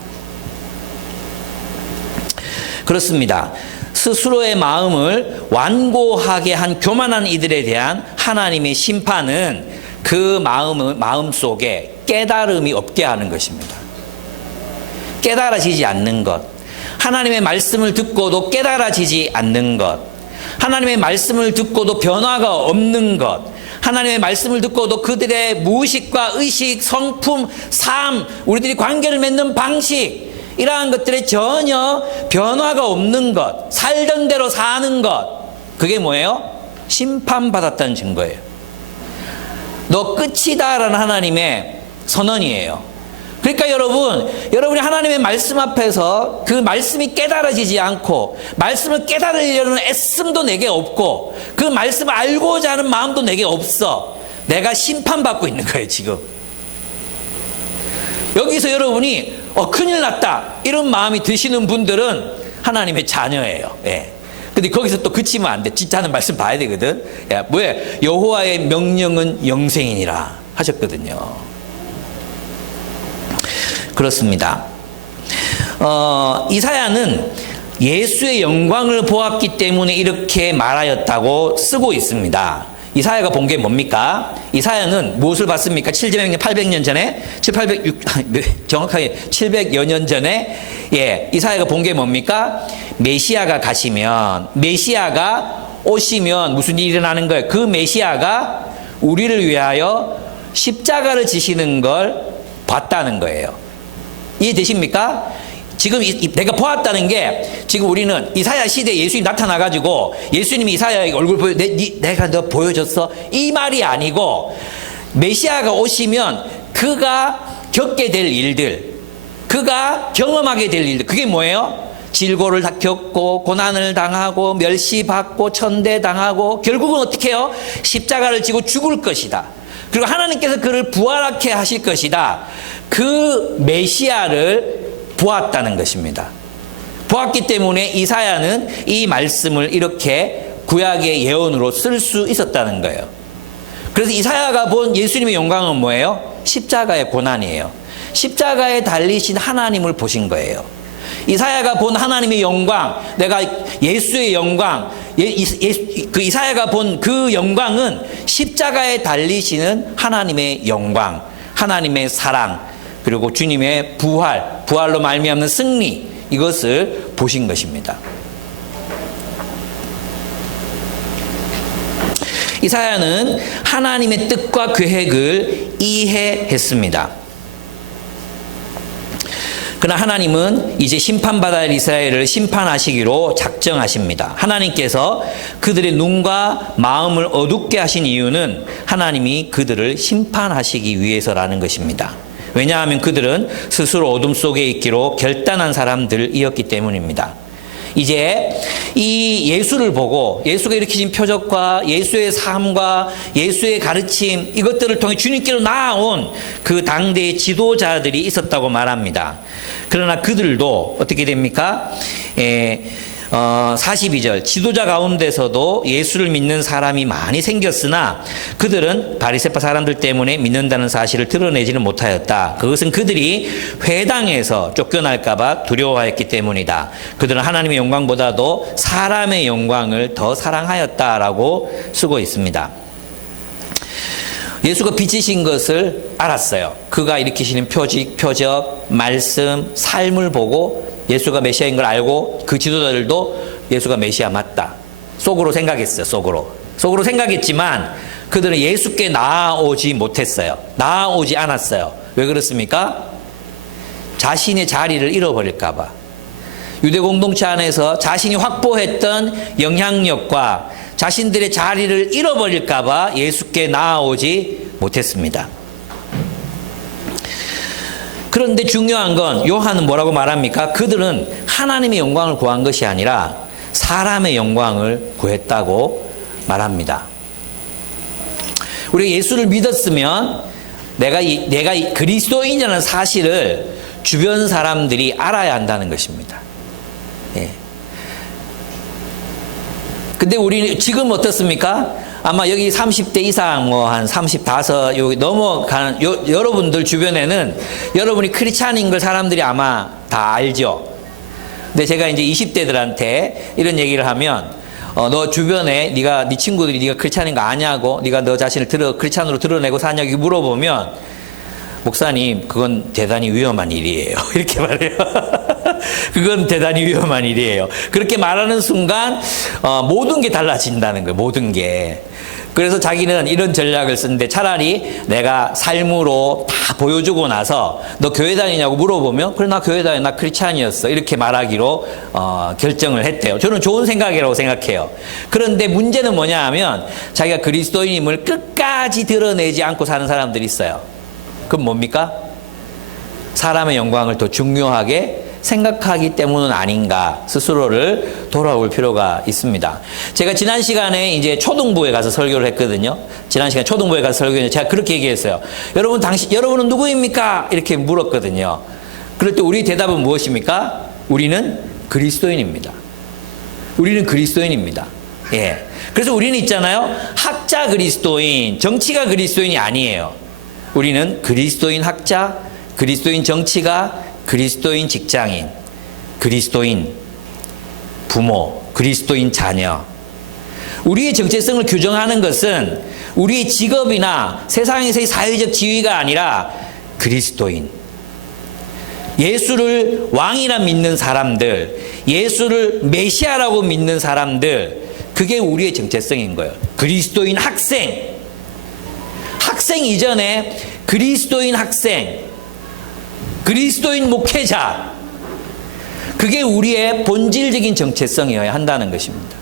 그렇습니다. 스스로의 마음을 완고하게 한 교만한 이들에 대한 하나님의 심판은 그 마음 속에 깨달음이 없게 하는 것입니다. 깨달아지지 않는 것. 하나님의 말씀을 듣고도 깨달아지지 않는 것. 하나님의 말씀을 듣고도 변화가 없는 것. 하나님의 말씀을 듣고도 그들의 무의식과 의식, 성품, 삶, 우리들이 관계를 맺는 방식, 이러한 것들에 전혀 변화가 없는 것, 살던 대로 사는 것, 그게 뭐예요? 심판받았다는 증거예요. 너 끝이다라는 하나님의 선언이에요. 그러니까 여러분이 하나님의 말씀 앞에서 그 말씀이 깨달아지지 않고 말씀을 깨달으려는 애씀도 내게 없고 그 말씀을 알고자 하는 마음도 내게 없어. 내가 심판받고 있는 거예요, 지금. 여기서 여러분이 큰일 났다 이런 마음이 드시는 분들은 하나님의 자녀예요. 예. 근데 거기서 또 그치면 안 돼. 진짜 하는 말씀 봐야 되거든. 야, 왜? 여호와의 명령은 영생이니라 하셨거든요. 그렇습니다. 이사야는 예수의 영광을 보았기 때문에 이렇게 말하였다고 쓰고 있습니다. 이사야가 본 게 뭡니까? 이사야는 무엇을 봤습니까? 700년, 800년 전에, 700여 년 전에, 이사야가 본 게 뭡니까? 메시아가 오시면 무슨 일이 일어나는 거예요? 그 메시아가 우리를 위하여 십자가를 지시는 걸 봤다는 거예요. 이해되십니까? 지금 내가 보았다는 게 지금 우리는 이사야 시대에 예수님이 나타나가지고 예수님이 이사야에게 얼굴 내가 너 보여줬어? 이 말이 아니고 메시아가 오시면 그가 겪게 될 일들, 그가 경험하게 될 일들, 그게 뭐예요? 질고를 겪고 고난을 당하고 멸시받고 천대당하고 결국은 어떻게 해요? 십자가를 지고 죽을 것이다. 그리고 하나님께서 그를 부활하게 하실 것이다. 그 메시아를 보았다는 것입니다. 보았기 때문에 이사야는 이 말씀을 이렇게 구약의 예언으로 쓸 수 있었다는 거예요. 그래서 이사야가 본 예수님의 영광은 뭐예요? 십자가의 고난이에요. 십자가에 달리신 하나님을 보신 거예요. 이사야가 본 하나님의 영광, 내가 예수의 영광, 그 이사야가 본 그 영광은 십자가에 달리시는 하나님의 영광, 하나님의 사랑, 그리고 주님의 부활로 말미암는 승리, 이것을 보신 것입니다. 이사야는 하나님의 뜻과 계획을 이해했습니다. 그러나 하나님은 이제 심판받아야 할 이스라엘을 심판하시기로 작정하십니다. 하나님께서 그들의 눈과 마음을 어둡게 하신 이유는 하나님이 그들을 심판하시기 위해서라는 것입니다. 왜냐하면 그들은 스스로 어둠 속에 있기로 결단한 사람들이었기 때문입니다. 이제 이 예수를 보고 예수가 일으키신 표적과 예수의 삶과 예수의 가르침, 이것들을 통해 주님께로 나아온 그 당대의 지도자들이 있었다고 말합니다. 그러나 그들도 어떻게 됩니까? 42절, 지도자 가운데서도 예수를 믿는 사람이 많이 생겼으나 그들은 바리새파 사람들 때문에 믿는다는 사실을 드러내지는 못하였다. 그것은 그들이 회당에서 쫓겨날까 봐 두려워하였기 때문이다. 그들은 하나님의 영광보다도 사람의 영광을 더 사랑하였다라고 쓰고 있습니다. 예수가 빛이신 것을 알았어요. 그가 일으키시는 표적, 말씀, 삶을 보고 예수가 메시아인 걸 알고 그 지도자들도 예수가 메시아 맞다. 속으로 생각했어요. 속으로 생각했지만 그들은 예수께 나아오지 못했어요. 나아오지 않았어요. 왜 그렇습니까? 자신의 자리를 잃어버릴까 봐. 유대 공동체 안에서 자신이 확보했던 영향력과 자신들의 자리를 잃어버릴까 봐 예수께 나아오지 못했습니다. 그런데 중요한 건 요한은 뭐라고 말합니까? 그들은 하나님의 영광을 구한 것이 아니라 사람의 영광을 구했다고 말합니다. 우리가 예수를 믿었으면 내가 그리스도인이라는 사실을 주변 사람들이 알아야 한다는 것입니다. 예. 근데 우리 지금 어떻습니까? 아마 여기 30대 이상 한 35 여기 넘어가는 여러분들 주변에는 여러분이 크리스찬인 걸 사람들이 아마 다 알죠. 근데 제가 이제 20대들한테 이런 얘기를 하면 너 주변에 네 친구들이 네가 크리스찬인 거 아냐고, 네가 너 자신을 크리스찬으로 드러내고 사냐고 물어보면 목사님 그건 대단히 위험한 일이에요. 이렇게 말해요. 그건 대단히 위험한 일이에요. 그렇게 말하는 순간 모든 게 달라진다는 거예요. 모든 게. 그래서 자기는 이런 전략을 쓰는데 차라리 내가 삶으로 다 보여주고 나서 너 교회 다니냐고 물어보면 그래 나 교회 다녀, 나 크리스찬이었어, 이렇게 말하기로 결정을 했대요. 저는 좋은 생각이라고 생각해요. 그런데 문제는 뭐냐 하면 자기가 그리스도인임을 끝까지 드러내지 않고 사는 사람들이 있어요. 그럼 뭡니까? 사람의 영광을 더 중요하게 생각하기 때문은 아닌가, 스스로를 돌아올 필요가 있습니다. 제가 지난 시간에 이제 초등부에 가서 설교를 했거든요. 지난 시간에 초등부에 가서 설교했는데 제가 그렇게 얘기했어요. 여러분은 누구입니까? 이렇게 물었거든요. 그럴 때 우리 대답은 무엇입니까? 우리는 그리스도인입니다. 우리는 그리스도인입니다. 예. 그래서 우리는 있잖아요. 학자 그리스도인, 정치가 그리스도인이 아니에요. 우리는 그리스도인 학자, 그리스도인 정치가, 그리스도인 직장인, 그리스도인 부모, 그리스도인 자녀. 우리의 정체성을 규정하는 것은 우리의 직업이나 세상에서의 사회적 지위가 아니라 그리스도인. 예수를 왕이라 믿는 사람들, 예수를 메시아라고 믿는 사람들, 그게 우리의 정체성인 거예요. 그리스도인 학생 이전에 그리스도인 학생, 그리스도인 목회자, 그게 우리의 본질적인 정체성이어야 한다는 것입니다.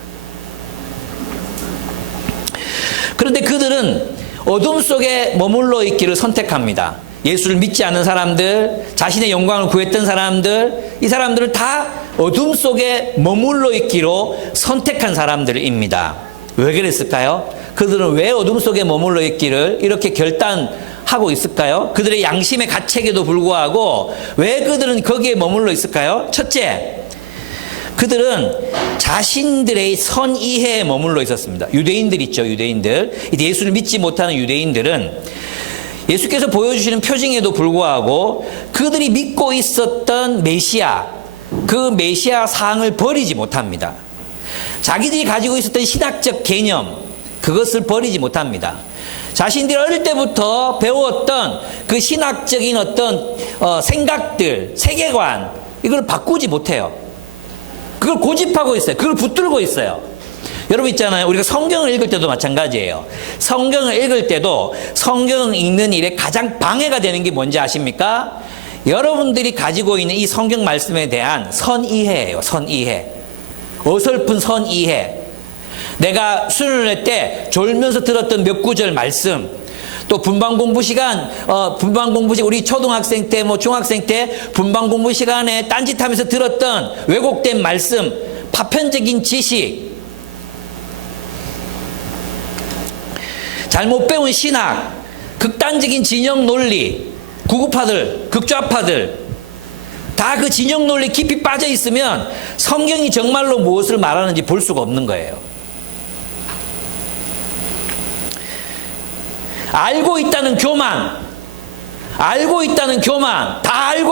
그런데 그들은 어둠 속에 머물러 있기를 선택합니다. 예수를 믿지 않는 사람들, 자신의 영광을 구했던 사람들, 이 사람들은 다 어둠 속에 머물러 있기로 선택한 사람들입니다. 왜 그랬을까요? 그들은 왜 어둠 속에 머물러 있기를 이렇게 결단하고 있을까요? 그들의 양심의 가책에도 불구하고 왜 그들은 거기에 머물러 있을까요? 첫째, 그들은 자신들의 선이해에 머물러 있었습니다. 유대인들 있죠, 유대인들. 예수를 믿지 못하는 유대인들은 예수께서 보여주시는 표징에도 불구하고 그들이 믿고 있었던 메시아, 그 메시아 사항을 버리지 못합니다. 자기들이 가지고 있었던 신학적 개념, 그것을 버리지 못합니다. 자신들이 어릴 때부터 배웠던 그 신학적인 어떤 생각들, 세계관, 이걸 바꾸지 못해요. 그걸 고집하고 있어요. 그걸 붙들고 있어요. 여러분 있잖아요. 우리가 성경을 읽을 때도 마찬가지예요. 성경을 읽을 때도 성경을 읽는 일에 가장 방해가 되는 게 뭔지 아십니까? 여러분들이 가지고 있는 이 성경 말씀에 대한 선이해예요. 선이해. 어설픈 선이해. 내가 수련회 때 졸면서 들었던 몇 구절 말씀, 또 분반 공부 시간, 우리 초등학생 때, 중학생 때 분반 공부 시간에 딴짓하면서 들었던 왜곡된 말씀, 파편적인 지식, 잘못 배운 신학, 극단적인 진영 논리, 구구파들, 극좌파들, 다 그 진영 논리 깊이 빠져 있으면 성경이 정말로 무엇을 말하는지 볼 수가 없는 거예요. 알고 있다는 교만, 다 알고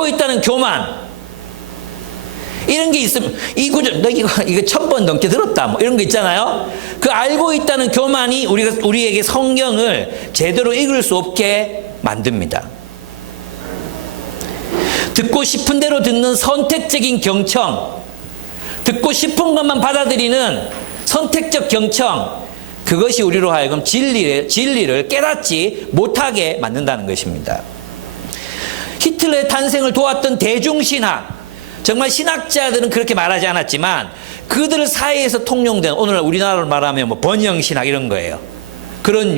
있다는 교만, 이런 게 있으면, 이 구절, 너 이거 1000번 넘게 들었다, 뭐 이런 거 있잖아요. 그 알고 있다는 교만이 우리에게 성경을 제대로 읽을 수 없게 만듭니다. 듣고 싶은 대로 듣는 선택적인 경청, 듣고 싶은 것만 받아들이는 선택적 경청, 그것이 우리로 하여금 진리를 깨닫지 못하게 만든다는 것입니다. 히틀러의 탄생을 도왔던 대중신학, 정말 신학자들은 그렇게 말하지 않았지만 그들 사이에서 통용된, 오늘 우리나라로 말하면 번영신학 이런 거예요. 그런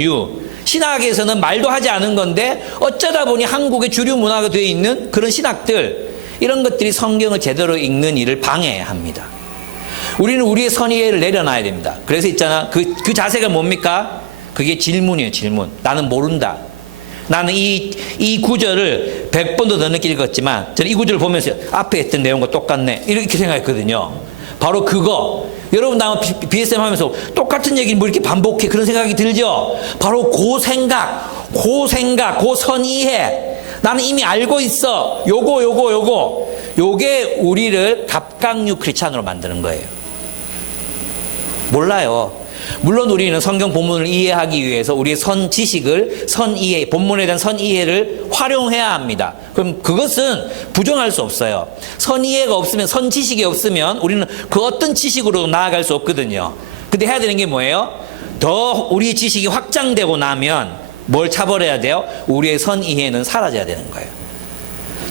신학에서는 말도 하지 않은 건데 어쩌다 보니 한국의 주류 문화가 되어 있는 그런 신학들, 이런 것들이 성경을 제대로 읽는 일을 방해합니다. 우리는 우리의 선의를 내려놔야 됩니다. 그래서 있잖아, 그 자세가 뭡니까? 그게 질문이에요. 질문. 나는 모른다. 나는 이 구절을 100번도 더 늦게 읽었지만 저는 이 구절을 보면서 앞에 했던 내용과 똑같네, 이렇게 생각했거든요. 바로 그거. 여러분 나랑 BSM 하면서 똑같은 얘기를 뭐 이렇게 반복해, 그런 생각이 들죠? 바로 그 생각, 그 선이해. 나는 이미 알고 있어. 요게 우리를 갑각류 크리스찬으로 만드는 거예요. 몰라요. 물론 우리는 성경 본문을 이해하기 위해서 우리의 선지식을, 선이해, 본문에 대한 선이해를 활용해야 합니다. 그럼 그것은 부정할 수 없어요. 선이해가 없으면, 선지식이 없으면 우리는 그 어떤 지식으로도 나아갈 수 없거든요. 근데 해야 되는 게 뭐예요? 더 우리의 지식이 확장되고 나면 뭘 차버려야 돼요? 우리의 선이해는 사라져야 되는 거예요.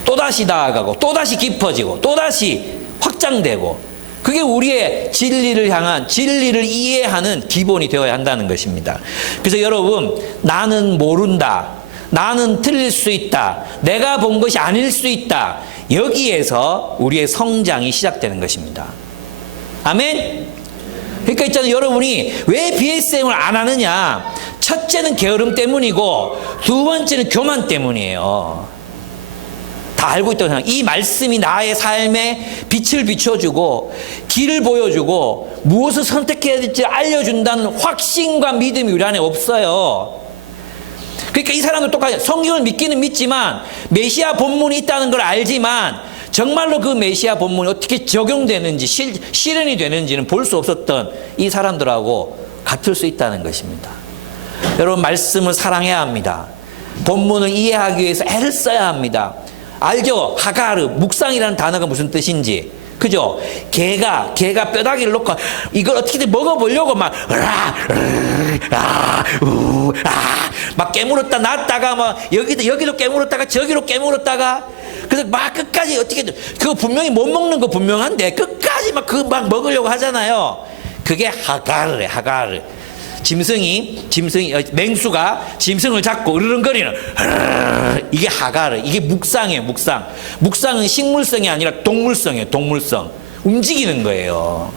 또다시 나아가고, 또다시 깊어지고, 또다시 확장되고, 그게 우리의 진리를 이해하는 기본이 되어야 한다는 것입니다. 그래서 여러분, 나는 모른다, 나는 틀릴 수 있다, 내가 본 것이 아닐 수 있다, 여기에서 우리의 성장이 시작되는 것입니다. 아멘? 그러니까 있잖아요, 여러분이 왜 BSM을 안 하느냐? 첫째는 게으름 때문이고 두 번째는 교만 때문이에요. 다 알고 있다고 생각. 이 말씀이 나의 삶에 빛을 비춰주고 길을 보여주고 무엇을 선택해야 될지 알려준다는 확신과 믿음이 우리 안에 없어요. 그러니까 이 사람은 똑같아요. 성경을 믿기는 믿지만 메시아 본문이 있다는 걸 알지만 정말로 그 메시아 본문이 어떻게 적용되는지, 실현이 되는지는 볼 수 없었던 이 사람들하고 같을 수 있다는 것입니다. 여러분, 말씀을 사랑해야 합니다. 본문을 이해하기 위해서 애를 써야 합니다. 알죠? 하가르, 묵상이라는 단어가 무슨 뜻인지. 그죠? 개가 뼈다귀를 놓고 이걸 어떻게든 먹어보려고 막 깨물었다 놨다가 막 여기도 깨물었다가 저기로 깨물었다가, 그래서 막 끝까지 어떻게든, 그거 분명히 못 먹는 거 분명한데 끝까지 막 먹으려고 하잖아요. 그게 하가르래, 하가르. 맹수가 짐승을 잡고 으르렁거리는, 이게 하가르, 이게 묵상이에요. 묵상은 식물성이 아니라 동물성이에요. 동물성. 움직이는 거예요.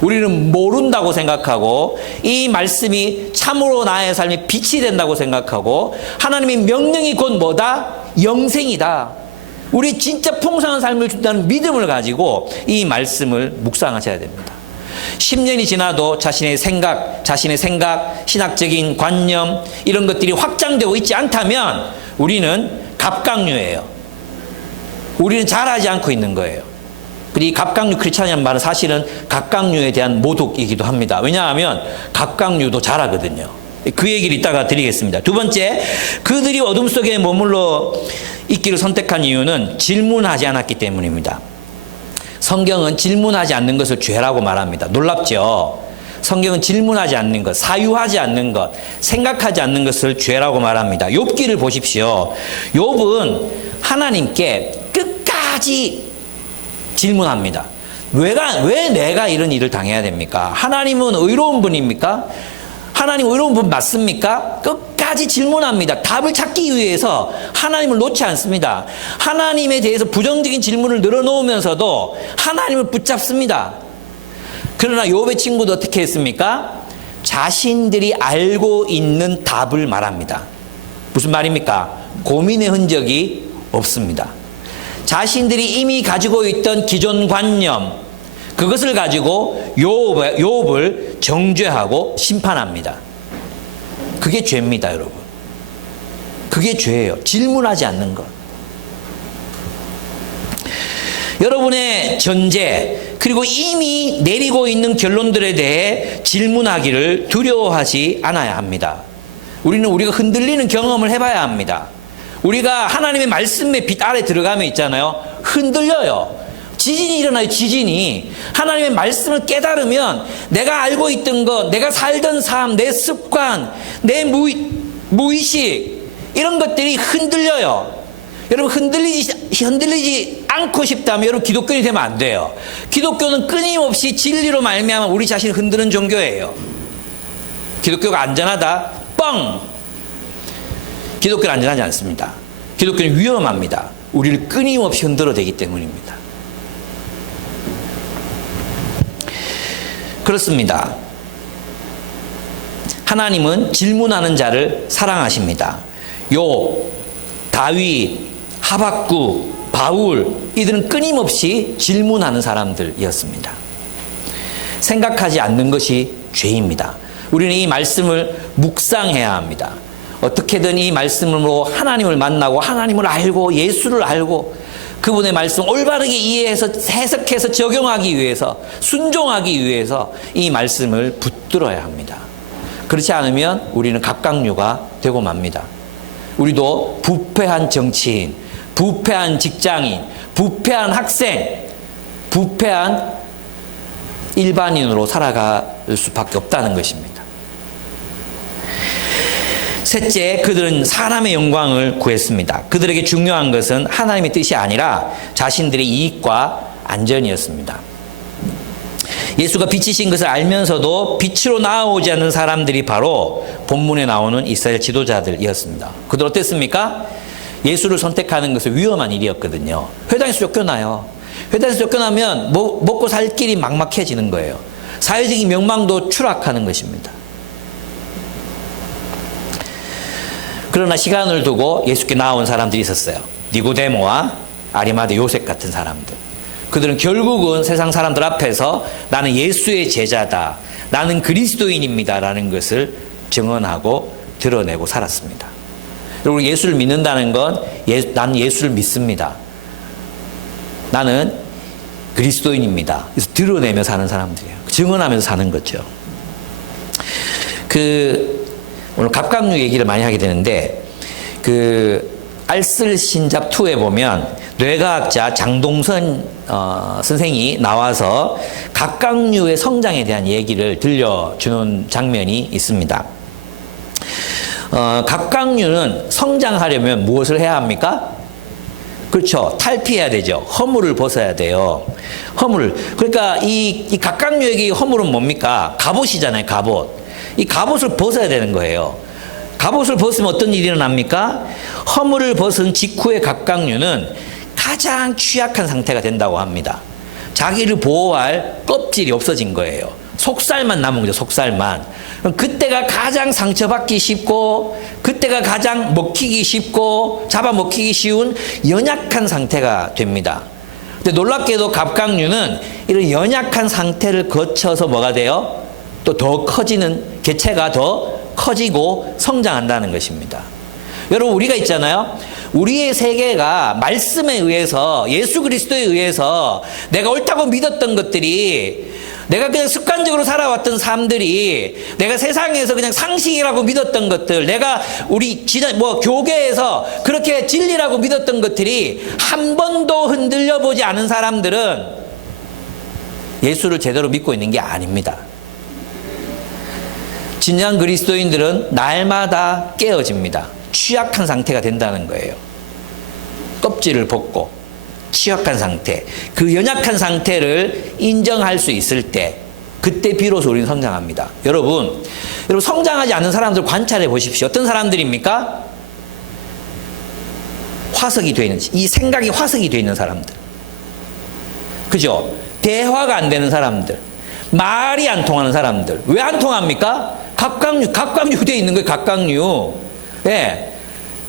우리는 모른다고 생각하고 이 말씀이 참으로 나의 삶에 빛이 된다고 생각하고 하나님의 명령이 곧 뭐다? 영생이다. 우리 진짜 풍성한 삶을 준다는 믿음을 가지고 이 말씀을 묵상하셔야 됩니다. 10년이 지나도 자신의 생각, 신학적인 관념, 이런 것들이 확장되고 있지 않다면 우리는 갑각류예요. 우리는 잘하지 않고 있는 거예요. 이 갑각류 크리스찬이라는 말은 사실은 갑각류에 대한 모독이기도 합니다. 왜냐하면 갑각류도 잘하거든요. 그 얘기를 이따가 드리겠습니다. 두 번째, 그들이 어둠 속에 머물러 있기를 선택한 이유는 질문하지 않았기 때문입니다. 성경은 질문하지 않는 것을 죄라고 말합니다. 놀랍죠? 성경은 질문하지 않는 것, 사유하지 않는 것, 생각하지 않는 것을 죄라고 말합니다. 욥기를 보십시오. 욥은 하나님께 끝까지 질문합니다. 왜 내가 이런 일을 당해야 됩니까? 하나님은 의로운 분입니까? 하나님 의로운 분 맞습니까? 끝까지 질문합니다. 답을 찾기 위해서 하나님을 놓지 않습니다. 하나님에 대해서 부정적인 질문을 늘어놓으면서도 하나님을 붙잡습니다. 그러나 욥의 친구도 어떻게 했습니까? 자신들이 알고 있는 답을 말합니다. 무슨 말입니까? 고민의 흔적이 없습니다. 자신들이 이미 가지고 있던 기존 관념, 그것을 가지고 욥을 정죄하고 심판합니다. 그게 죄입니다, 여러분. 그게 죄예요. 질문하지 않는 것. 여러분의 전제, 그리고 이미 내리고 있는 결론들에 대해 질문하기를 두려워하지 않아야 합니다. 우리가 흔들리는 경험을 해봐야 합니다. 우리가 하나님의 말씀의 빛 아래 들어가면 있잖아요. 흔들려요. 지진이 일어나요, 지진이. 하나님의 말씀을 깨달으면 내가 알고 있던 것, 내가 살던 삶, 내 습관, 내 무의식, 이런 것들이 흔들려요. 여러분, 흔들리지 않고 싶다면 여러분 기독교인이 되면 안 돼요. 기독교는 끊임없이 진리로 말미암아 우리 자신을 흔드는 종교예요. 기독교가 안전하다? 뻥! 기독교는 안전하지 않습니다. 기독교는 위험합니다. 우리를 끊임없이 흔들어대기 때문입니다. 그렇습니다. 하나님은 질문하는 자를 사랑하십니다. 욥, 다윗, 하박국, 바울, 이들은 끊임없이 질문하는 사람들이었습니다. 생각하지 않는 것이 죄입니다. 우리는 이 말씀을 묵상해야 합니다. 어떻게든 이 말씀으로 하나님을 만나고 하나님을 알고 예수를 알고 그분의 말씀 올바르게 이해해서 해석해서 적용하기 위해서, 순종하기 위해서 이 말씀을 붙들어야 합니다. 그렇지 않으면 우리는 갑각류가 되고 맙니다. 우리도 부패한 정치인, 부패한 직장인, 부패한 학생, 부패한 일반인으로 살아갈 수밖에 없다는 것입니다. 셋째, 그들은 사람의 영광을 구했습니다. 그들에게 중요한 것은 하나님의 뜻이 아니라 자신들의 이익과 안전이었습니다. 예수가 빛이신 것을 알면서도 빛으로 나아오지 않는 사람들이 바로 본문에 나오는 이스라엘 지도자들이었습니다. 그들 어땠습니까? 예수를 선택하는 것은 위험한 일이었거든요. 회당에서 쫓겨나요. 회당에서 쫓겨나면 먹고 살 길이 막막해지는 거예요. 사회적인 명망도 추락하는 것입니다. 그러나 시간을 두고 예수께 나온 사람들이 있었어요. 니고데모와 아리마대 요셉 같은 사람들. 그들은 결국은 세상 사람들 앞에서 나는 예수의 제자다, 나는 그리스도인입니다 라는 것을 증언하고 드러내고 살았습니다. 여러분, 예수를 믿는다는 건 나는 예수를 믿습니다, 나는 그리스도인입니다, 그래서 드러내며 사는 사람들이에요. 증언하면서 사는 거죠. 오늘 갑각류 얘기를 많이 하게 되는데, 알쓸신잡2에 보면 뇌과학자 장동선 선생이 나와서 갑각류의 성장에 대한 얘기를 들려주는 장면이 있습니다. 갑각류는 성장하려면 무엇을 해야 합니까? 그렇죠. 탈피해야 되죠. 허물을 벗어야 돼요. 허물. 그러니까 이 갑각류에게 허물은 뭡니까? 갑옷이잖아요. 갑옷. 이 갑옷을 벗어야 되는 거예요. 갑옷을 벗으면 어떤 일이 일어납니까? 허물을 벗은 직후의 갑각류는 가장 취약한 상태가 된다고 합니다. 자기를 보호할 껍질이 없어진 거예요. 속살만 남은 거죠. 속살만. 그때가 가장 상처받기 쉽고, 그때가 가장 먹히기 쉽고 잡아먹히기 쉬운 연약한 상태가 됩니다. 근데 놀랍게도 갑각류는 이런 연약한 상태를 거쳐서 뭐가 돼요? 또 더 커지는, 개체가 더 커지고 성장한다는 것입니다. 여러분, 우리가 있잖아요. 우리의 세계가 말씀에 의해서, 예수 그리스도에 의해서 내가 옳다고 믿었던 것들이, 내가 그냥 습관적으로 살아왔던 삶들이, 내가 세상에서 그냥 상식이라고 믿었던 것들, 내가 우리 교계에서 그렇게 진리라고 믿었던 것들이 한 번도 흔들려 보지 않은 사람들은 예수를 제대로 믿고 있는 게 아닙니다. 진정한 그리스도인들은 날마다 깨어집니다. 취약한 상태가 된다는 거예요. 껍질을 벗고 취약한 상태, 그 연약한 상태를 인정할 수 있을 때, 그때 비로소 우리는 성장합니다. 여러분 성장하지 않는 사람들 관찰해 보십시오. 어떤 사람들입니까? 화석이 되어 있는, 이 생각이 화석이 되어 있는 사람들, 그죠? 대화가 안 되는 사람들, 말이 안 통하는 사람들. 왜 안 통합니까? 갑각류 되어 있는 거예요. 갑각류. 예,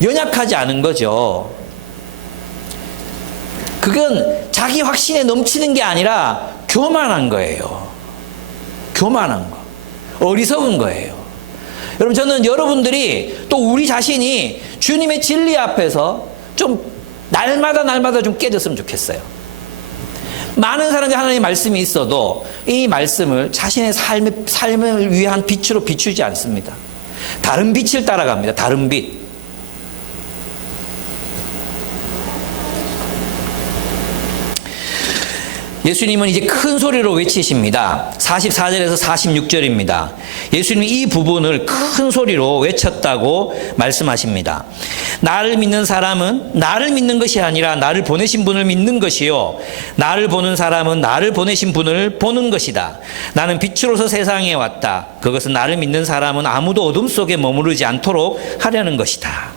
연약하지 않은 거죠. 그건 자기 확신에 넘치는 게 아니라 교만한 거예요. 교만한 거. 어리석은 거예요. 여러분, 저는 여러분들이 또 우리 자신이 주님의 진리 앞에서 좀 날마다 좀 깨졌으면 좋겠어요. 많은 사람들이 하나님의 말씀이 있어도 이 말씀을 자신의 삶을 위한 빛으로 비추지 않습니다. 다른 빛을 따라갑니다. 다른 빛. 예수님은 이제 큰 소리로 외치십니다. 44절에서 46절입니다. 예수님이 이 부분을 큰 소리로 외쳤다고 말씀하십니다. 나를 믿는 사람은 나를 믿는 것이 아니라 나를 보내신 분을 믿는 것이요, 나를 보는 사람은 나를 보내신 분을 보는 것이다. 나는 빛으로서 세상에 왔다. 그것은 나를 믿는 사람은 아무도 어둠 속에 머무르지 않도록 하려는 것이다.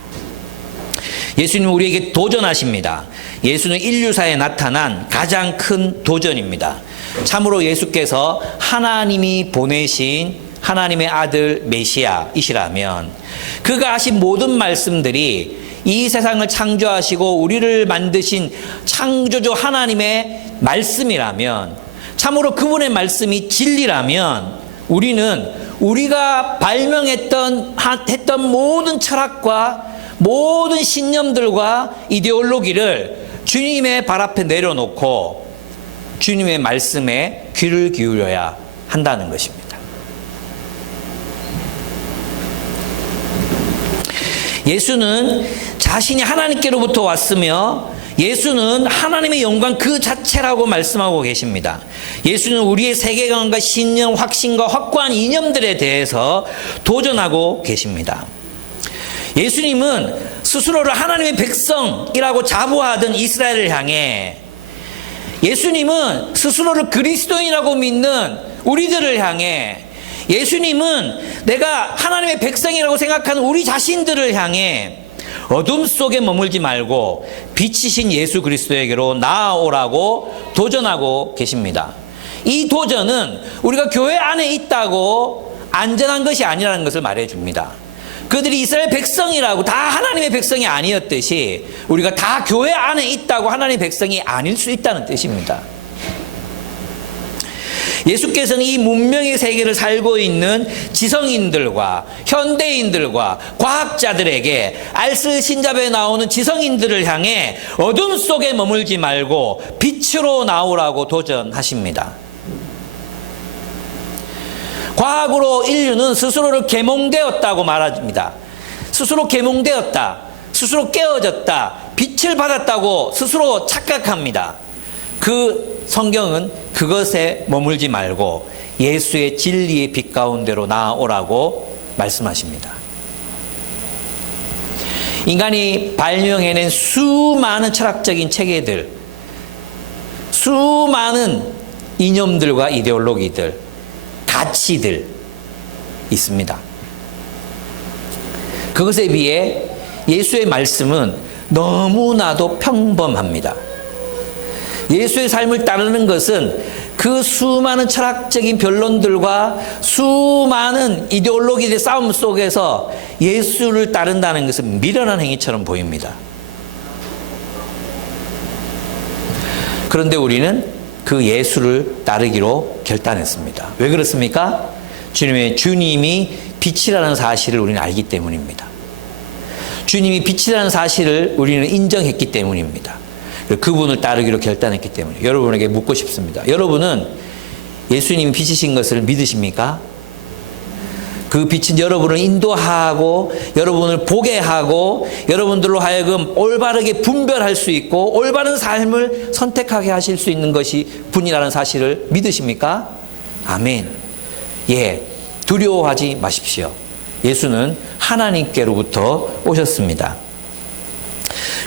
예수님은 우리에게 도전하십니다. 예수는 인류사에 나타난 가장 큰 도전입니다. 참으로 예수께서 하나님이 보내신 하나님의 아들 메시아이시라면, 그가 하신 모든 말씀들이 이 세상을 창조하시고 우리를 만드신 창조주 하나님의 말씀이라면, 참으로 그분의 말씀이 진리라면, 우리는 우리가 발명했던 모든 철학과 모든 신념들과 이데올로기를 주님의 발 앞에 내려놓고 주님의 말씀에 귀를 기울여야 한다는 것입니다. 예수는 자신이 하나님께로부터 왔으며 예수는 하나님의 영광 그 자체라고 말씀하고 계십니다. 예수는 우리의 세계관과 신념, 확신과 확고한 이념들에 대해서 도전하고 계십니다. 예수님은 스스로를 하나님의 백성이라고 자부하던 이스라엘을 향해, 예수님은 스스로를 그리스도인이라고 믿는 우리들을 향해, 예수님은 내가 하나님의 백성이라고 생각하는 우리 자신들을 향해 어둠 속에 머물지 말고 빛이신 예수 그리스도에게로 나아오라고 도전하고 계십니다. 이 도전은 우리가 교회 안에 있다고 안전한 것이 아니라는 것을 말해줍니다. 그들이 이스라엘 백성이라고 다 하나님의 백성이 아니었듯이 우리가 다 교회 안에 있다고 하나님의 백성이 아닐 수 있다는 뜻입니다. 예수께서는 이 문명의 세계를 살고 있는 지성인들과 현대인들과 과학자들에게, 알쓸신잡에 나오는 지성인들을 향해 어둠 속에 머물지 말고 빛으로 나오라고 도전하십니다. 과학으로 인류는 스스로를 계몽되었다고 말합니다. 스스로 계몽되었다, 스스로 깨어졌다, 빛을 받았다고 스스로 착각합니다. 그 성경은 그것에 머물지 말고 예수의 진리의 빛 가운데로 나아오라고 말씀하십니다. 인간이 발명해낸 수많은 철학적인 체계들, 수많은 이념들과 이데올로기들, 가치들 있습니다. 그것에 비해 예수의 말씀은 너무나도 평범합니다. 예수의 삶을 따르는 것은 그 수많은 철학적인 변론들과 수많은 이데올로기의 싸움 속에서 예수를 따른다는 것은 미련한 행위처럼 보입니다. 그런데 우리는 그 예수를 따르기로 결단했습니다. 왜 그렇습니까? 주님이 빛이라는 사실을 우리는 알기 때문입니다. 주님이 빛이라는 사실을 우리는 인정했기 때문입니다. 그분을 따르기로 결단했기 때문에 여러분에게 묻고 싶습니다. 여러분은 예수님이 빛이신 것을 믿으십니까? 그 빛은 여러분을 인도하고 여러분을 보게 하고 여러분들로 하여금 올바르게 분별할 수 있고 올바른 삶을 선택하게 하실 수 있는 것이 분이라는 사실을 믿으십니까? 아멘. 예, 두려워하지 마십시오. 예수는 하나님께로부터 오셨습니다.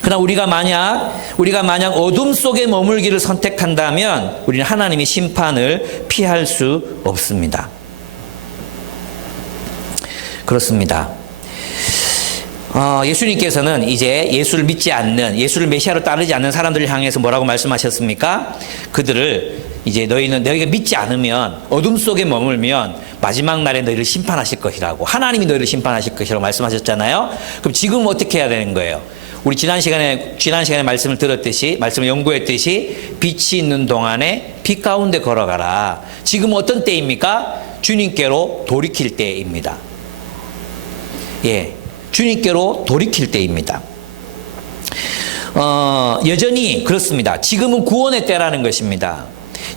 그러나 우리가 만약 어둠 속에 머물기를 선택한다면 우리는 하나님의 심판을 피할 수 없습니다. 그렇습니다. 예수님께서는 이제 예수를 믿지 않는, 예수를 메시아로 따르지 않는 사람들을 향해서 뭐라고 말씀하셨습니까? 그들을 이제 너희가 믿지 않으면, 어둠 속에 머물면 마지막 날에 너희를 심판하실 것이라고, 하나님이 너희를 심판하실 것이라고 말씀하셨잖아요. 그럼 지금 어떻게 해야 되는 거예요? 우리 지난 시간에 말씀을 들었듯이, 말씀을 연구했듯이 빛이 있는 동안에 빛 가운데 걸어가라. 지금 어떤 때입니까? 주님께로 돌이킬 때입니다. 예, 주님께로 돌이킬 때입니다. 여전히 그렇습니다. 지금은 구원의 때라는 것입니다.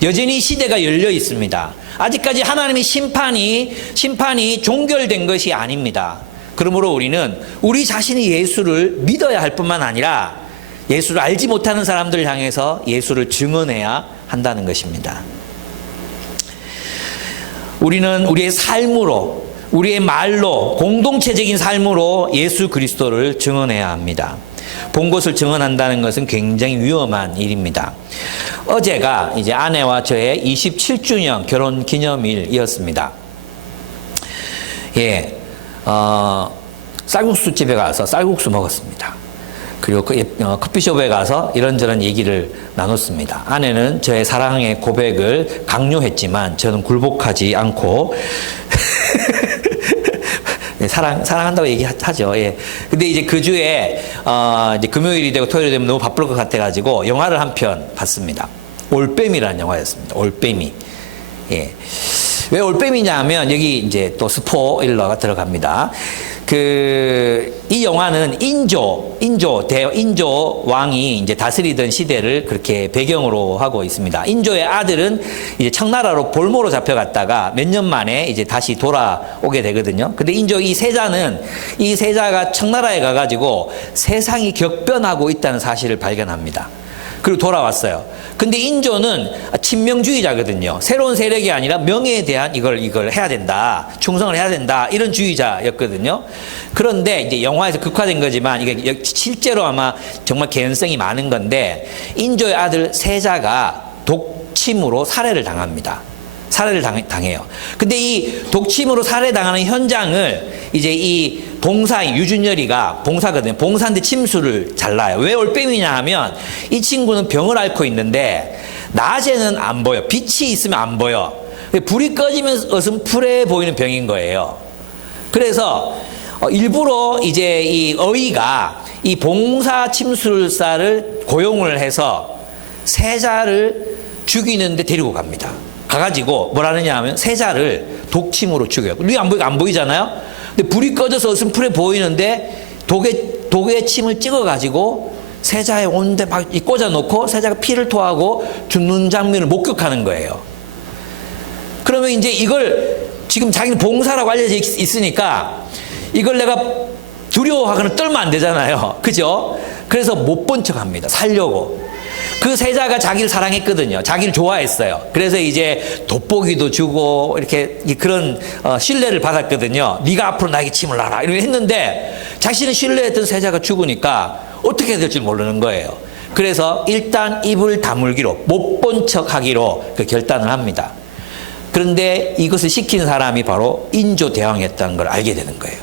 여전히 시대가 열려 있습니다. 아직까지 하나님의 심판이 종결된 것이 아닙니다. 그러므로 우리는 우리 자신이 예수를 믿어야 할 뿐만 아니라 예수를 알지 못하는 사람들을 향해서 예수를 증언해야 한다는 것입니다. 우리는 우리의 삶으로, 우리의 말로, 공동체적인 삶으로 예수 그리스도를 증언해야 합니다. 본 것을 증언한다는 것은 굉장히 위험한 일입니다. 어제가 이제 아내와 저의 27주년 결혼 기념일이었습니다. 예, 쌀국수 집에 가서 쌀국수 먹었습니다. 그리고 커피숍에 가서 이런저런 얘기를 나눴습니다. 아내는 저의 사랑의 고백을 강요했지만 저는 굴복하지 않고 네, 사랑한다고 얘기하죠. 예. 근데 이제 그 주에, 이제 금요일이 되고 토요일이 되면 너무 바쁠 것 같아가지고 영화를 한 편 봤습니다. 올빼미라는 영화였습니다. 올빼미. 예. 왜 올빼미냐 하면 여기 이제 또 스포일러가 들어갑니다. 이 영화는 인조 왕이 이제 다스리던 시대를 그렇게 배경으로 하고 있습니다. 인조의 아들은 이제 청나라로 볼모로 잡혀갔다가 몇 년 만에 이제 다시 돌아오게 되거든요. 근데 인조 이 세자가 청나라에 가가지고 세상이 격변하고 있다는 사실을 발견합니다. 그리고 돌아왔어요. 근데 인조는 친명주의자거든요. 새로운 세력이 아니라 명예에 대한 이걸 해야 된다. 충성을 해야 된다. 이런 주의자였거든요. 그런데 이제 영화에서 극화된 거지만 이게 실제로 아마 정말 개연성이 많은 건데 인조의 아들 세자가 독침으로 살해를 당합니다. 살해를 당해요. 근데 이 독침으로 살해당하는 현장을 이제 이 봉사인 유준열이가 봉사거든요. 봉사인데 침수를 잘라요. 왜 올빼미냐 하면 이 친구는 병을 앓고 있는데 낮에는 안 보여. 빛이 있으면 안 보여. 불이 꺼지면 어슴푸레 보이는 병인 거예요. 그래서 일부러 이제 이 어이가 이 봉사 침술사를 고용을 해서 세자를 죽이는데 데리고 갑니다. 가가지고 뭐라느냐 하면 세자를 독침으로 죽여요. 눈이 안 보이잖아요? 근데 불이 꺼져서 어슴푸레 보이는데 독의 침을 찍어가지고 세자의 온데 막 꽂아놓고 세자가 피를 토하고 죽는 장면을 목격하는 거예요. 그러면 이제 이걸 지금 자기는 봉사라고 알려져 있으니까 이걸 내가 두려워하거나 떨면 안 되잖아요. 그죠? 그래서 못 본 척 합니다. 살려고. 그 세자가 자기를 사랑했거든요. 자기를 좋아했어요. 그래서 이제 돋보기도 주고 이렇게 그런 신뢰를 받았거든요. 네가 앞으로 나에게 침을 놔라 이렇게 했는데 자신을 신뢰했던 세자가 죽으니까 어떻게 해야 될지 모르는 거예요. 그래서 일단 입을 다물기로 못 본 척 하기로 결단을 합니다. 그런데 이것을 시킨 사람이 바로 인조 대왕이었다는 걸 알게 되는 거예요.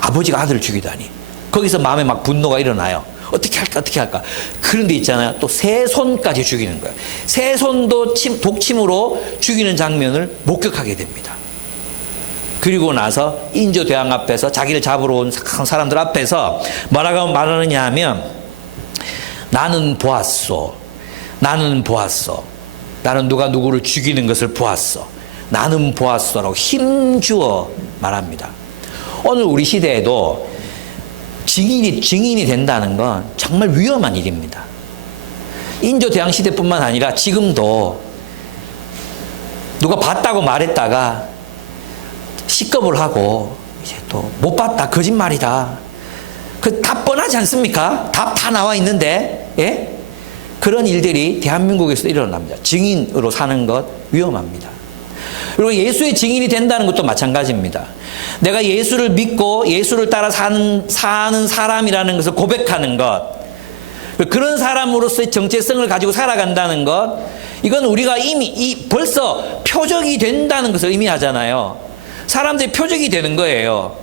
아버지가 아들을 죽이다니. 거기서 마음에 막 분노가 일어나요. 어떻게 할까. 그런데 있잖아요. 또 새 손까지 죽이는 거예요. 새 손도 독침으로 죽이는 장면을 목격하게 됩니다. 그리고 나서 인조 대왕 앞에서 자기를 잡으러 온 사람들 앞에서 뭐라고 말하느냐 하면 나는 보았소. 나는 누가 누구를 죽이는 것을 보았어. 나는 보았어라고 힘주어 말합니다. 오늘 우리 시대에도 증인이 된다는 건 정말 위험한 일입니다. 인조 대항 시대뿐만 아니라 지금도 누가 봤다고 말했다가 식겁을 하고 이제 또 못 봤다, 거짓말이다. 그 답 뻔하지 않습니까? 답 다 나와 있는데, 예? 그런 일들이 대한민국에서 일어납니다. 증인으로 사는 것 위험합니다. 그리고 예수의 증인이 된다는 것도 마찬가지입니다. 내가 예수를 믿고 예수를 따라 사는 사람이라는 것을 고백하는 것, 그런 사람으로서의 정체성을 가지고 살아간다는 것, 이건 우리가 이미 벌써 표적이 된다는 것을 의미하잖아요. 사람들이 표적이 되는 거예요.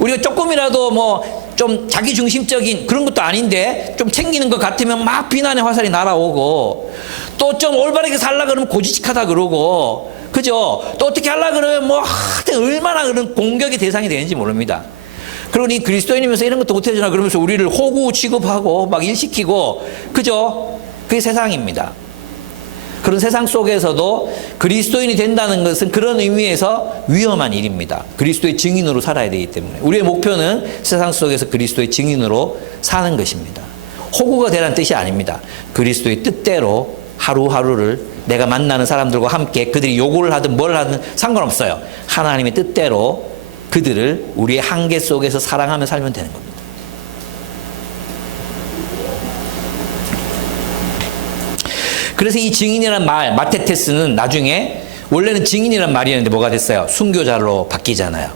우리가 조금이라도 뭐 좀 자기중심적인 그런 것도 아닌데 좀 챙기는 것 같으면 막 비난의 화살이 날아오고, 또 좀 올바르게 살라 그러면 고지식하다 그러고, 그죠? 또 어떻게 하려 그러면 뭐 얼마나 그런 공격의 대상이 되는지 모릅니다. 그러니 그리스도인이면서 이런 것도 못해주나 그러면서 우리를 호구 취급하고 막 일시키고, 그죠? 그게 세상입니다. 그런 세상 속에서도 그리스도인이 된다는 것은 그런 의미에서 위험한 일입니다. 그리스도의 증인으로 살아야 되기 때문에 우리의 목표는 세상 속에서 그리스도의 증인으로 사는 것입니다. 호구가 되라는 뜻이 아닙니다. 그리스도의 뜻대로 하루하루를 내가 만나는 사람들과 함께 그들이 요구를 하든 뭘 하든 상관없어요. 하나님의 뜻대로 그들을 우리의 한계 속에서 사랑하며 살면 되는 겁니다. 그래서 이 증인이라는 말, 마테테스는 나중에 원래는 증인이라는 말이었는데 뭐가 됐어요? 순교자로 바뀌잖아요.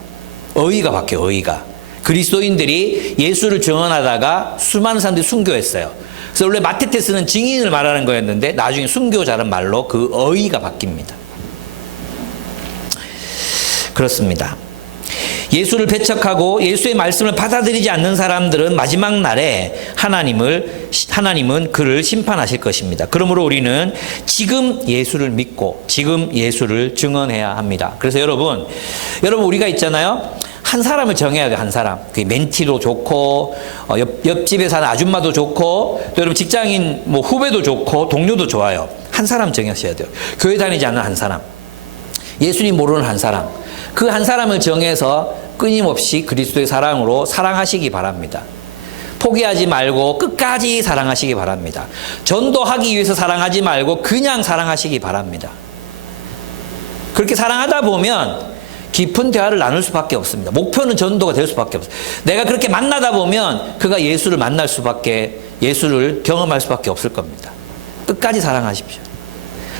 어의가 바뀌어요, 어의가. 그리스도인들이 예수를 증언하다가 수많은 사람들이 순교했어요. 그래서 원래 마테테스는 증인을 말하는 거였는데 나중에 순교자라는 말로 그 어의가 바뀝니다. 그렇습니다. 예수를 배척하고 예수의 말씀을 받아들이지 않는 사람들은 마지막 날에 하나님은 그를 심판하실 것입니다. 그러므로 우리는 지금 예수를 믿고 지금 예수를 증언해야 합니다. 그래서 여러분 우리가 있잖아요. 한 사람을 정해야 돼요. 한 사람. 그 멘티도 좋고 옆집에 사는 아줌마도 좋고 또 여러분 직장인 뭐 후배도 좋고 동료도 좋아요. 한 사람 정하셔야 돼요. 교회 다니지 않는 한 사람. 예수님 모르는 한 사람. 그 한 사람을 정해서 끊임없이 그리스도의 사랑으로 사랑하시기 바랍니다. 포기하지 말고 끝까지 사랑하시기 바랍니다. 전도하기 위해서 사랑하지 말고 그냥 사랑하시기 바랍니다. 그렇게 사랑하다 보면 깊은 대화를 나눌 수밖에 없습니다. 목표는 전도가 될 수밖에 없어요. 내가 그렇게 만나다 보면 그가 예수를 만날 수밖에, 예수를 경험할 수밖에 없을 겁니다. 끝까지 사랑하십시오.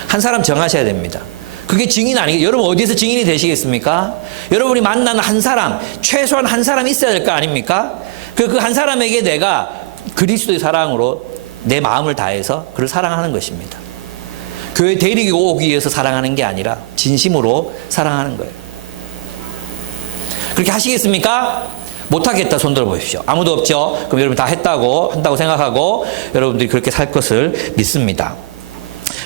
한 사람 정하셔야 됩니다. 그게 증인 아니겠어요? 여러분 어디에서 증인이 되시겠습니까? 여러분이 만나는 한 사람, 최소한 한 사람 있어야 될 거 아닙니까? 그 한 사람에게 내가 그리스도의 사랑으로 내 마음을 다해서 그를 사랑하는 것입니다. 교회 데리고 오기 위해서 사랑하는 게 아니라 진심으로 사랑하는 거예요. 그렇게 하시겠습니까? 못하겠다 손 들어보십시오. 아무도 없죠? 그럼 여러분 다 한다고 생각하고 여러분들이 그렇게 살 것을 믿습니다.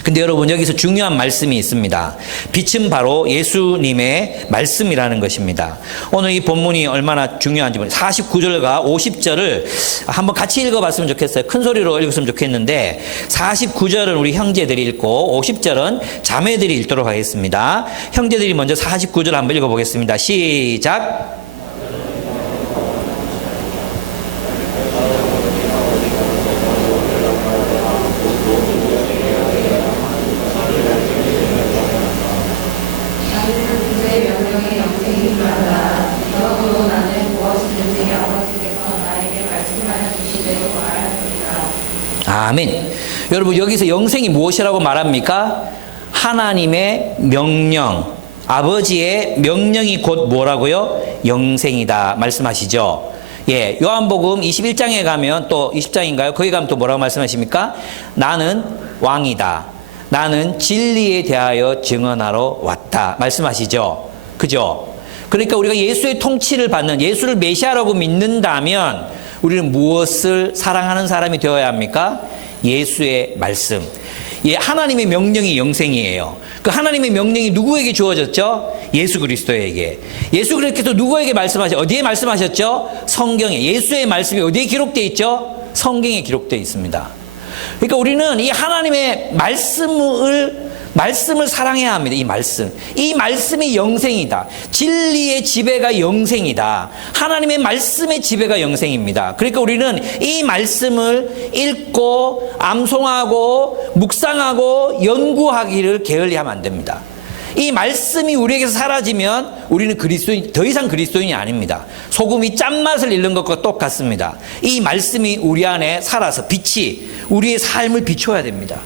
근데 여러분 여기서 중요한 말씀이 있습니다. 빛은 바로 예수님의 말씀이라는 것입니다. 오늘 이 본문이 얼마나 중요한지 49절과 50절을 한번 같이 읽어봤으면 좋겠어요. 큰 소리로 읽었으면 좋겠는데 49절은 우리 형제들이 읽고 50절은 자매들이 읽도록 하겠습니다. 형제들이 먼저 49절 한번 읽어보겠습니다. 시작. 아멘. 여러분 여기서 영생이 무엇이라고 말합니까? 하나님의 명령, 아버지의 명령이 곧 뭐라고요? 영생이다 말씀하시죠. 예, 요한복음 21장에 가면 또 20장인가요? 거기 가면 또 뭐라고 말씀하십니까? 나는 왕이다. 나는 진리에 대하여 증언하러 왔다 말씀하시죠. 그죠? 그러니까 우리가 예수의 통치를 받는, 예수를 메시아라고 믿는다면 우리는 무엇을 사랑하는 사람이 되어야 합니까? 예수의 말씀. 예, 하나님의 명령이 영생이에요. 그 하나님의 명령이 누구에게 주어졌죠? 예수 그리스도에게. 예수 그리스도께서 누구에게 말씀하셨죠? 어디에 말씀하셨죠? 성경에. 예수의 말씀이 어디에 기록되어 있죠? 성경에 기록되어 있습니다. 그러니까 우리는 이 하나님의 말씀을 말씀을 사랑해야 합니다. 이 말씀. 이 말씀이 영생이다. 진리의 지배가 영생이다. 하나님의 말씀의 지배가 영생입니다. 그러니까 우리는 이 말씀을 읽고 암송하고 묵상하고 연구하기를 게을리하면 안 됩니다. 이 말씀이 우리에게서 사라지면 우리는 더 이상 그리스도인이 아닙니다. 소금이 짠맛을 잃는 것과 똑같습니다. 이 말씀이 우리 안에 살아서 빛이 우리의 삶을 비춰야 됩니다.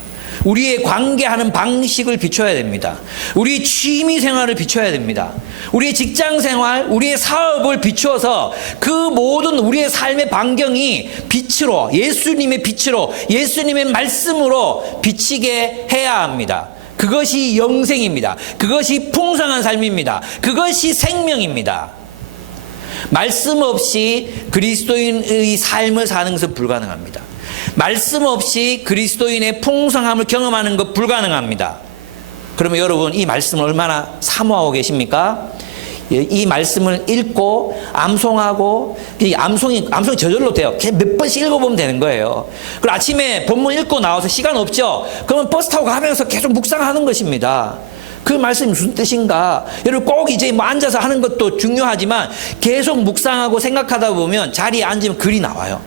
우리의 관계하는 방식을 비춰야 됩니다. 우리의 취미 생활을 비춰야 됩니다. 우리의 직장 생활, 우리의 사업을 비추어서 그 모든 우리의 삶의 반경이 빛으로, 예수님의 빛으로, 예수님의 말씀으로 비치게 해야 합니다. 그것이 영생입니다. 그것이 풍성한 삶입니다. 그것이 생명입니다. 말씀 없이 그리스도인의 삶을 사는 것은 불가능합니다. 말씀 없이 그리스도인의 풍성함을 경험하는 것 불가능합니다. 그러면 여러분 이 말씀을 얼마나 사모하고 계십니까? 이 말씀을 읽고 암송하고, 암송이 저절로 돼요. 몇 번씩 읽어보면 되는 거예요. 그리고 아침에 본문 읽고 나와서 시간 없죠? 그러면 버스 타고 가면서 계속 묵상하는 것입니다. 그 말씀이 무슨 뜻인가? 여러분 꼭 이제 뭐 앉아서 하는 것도 중요하지만 계속 묵상하고 생각하다 보면 자리에 앉으면 글이 나와요.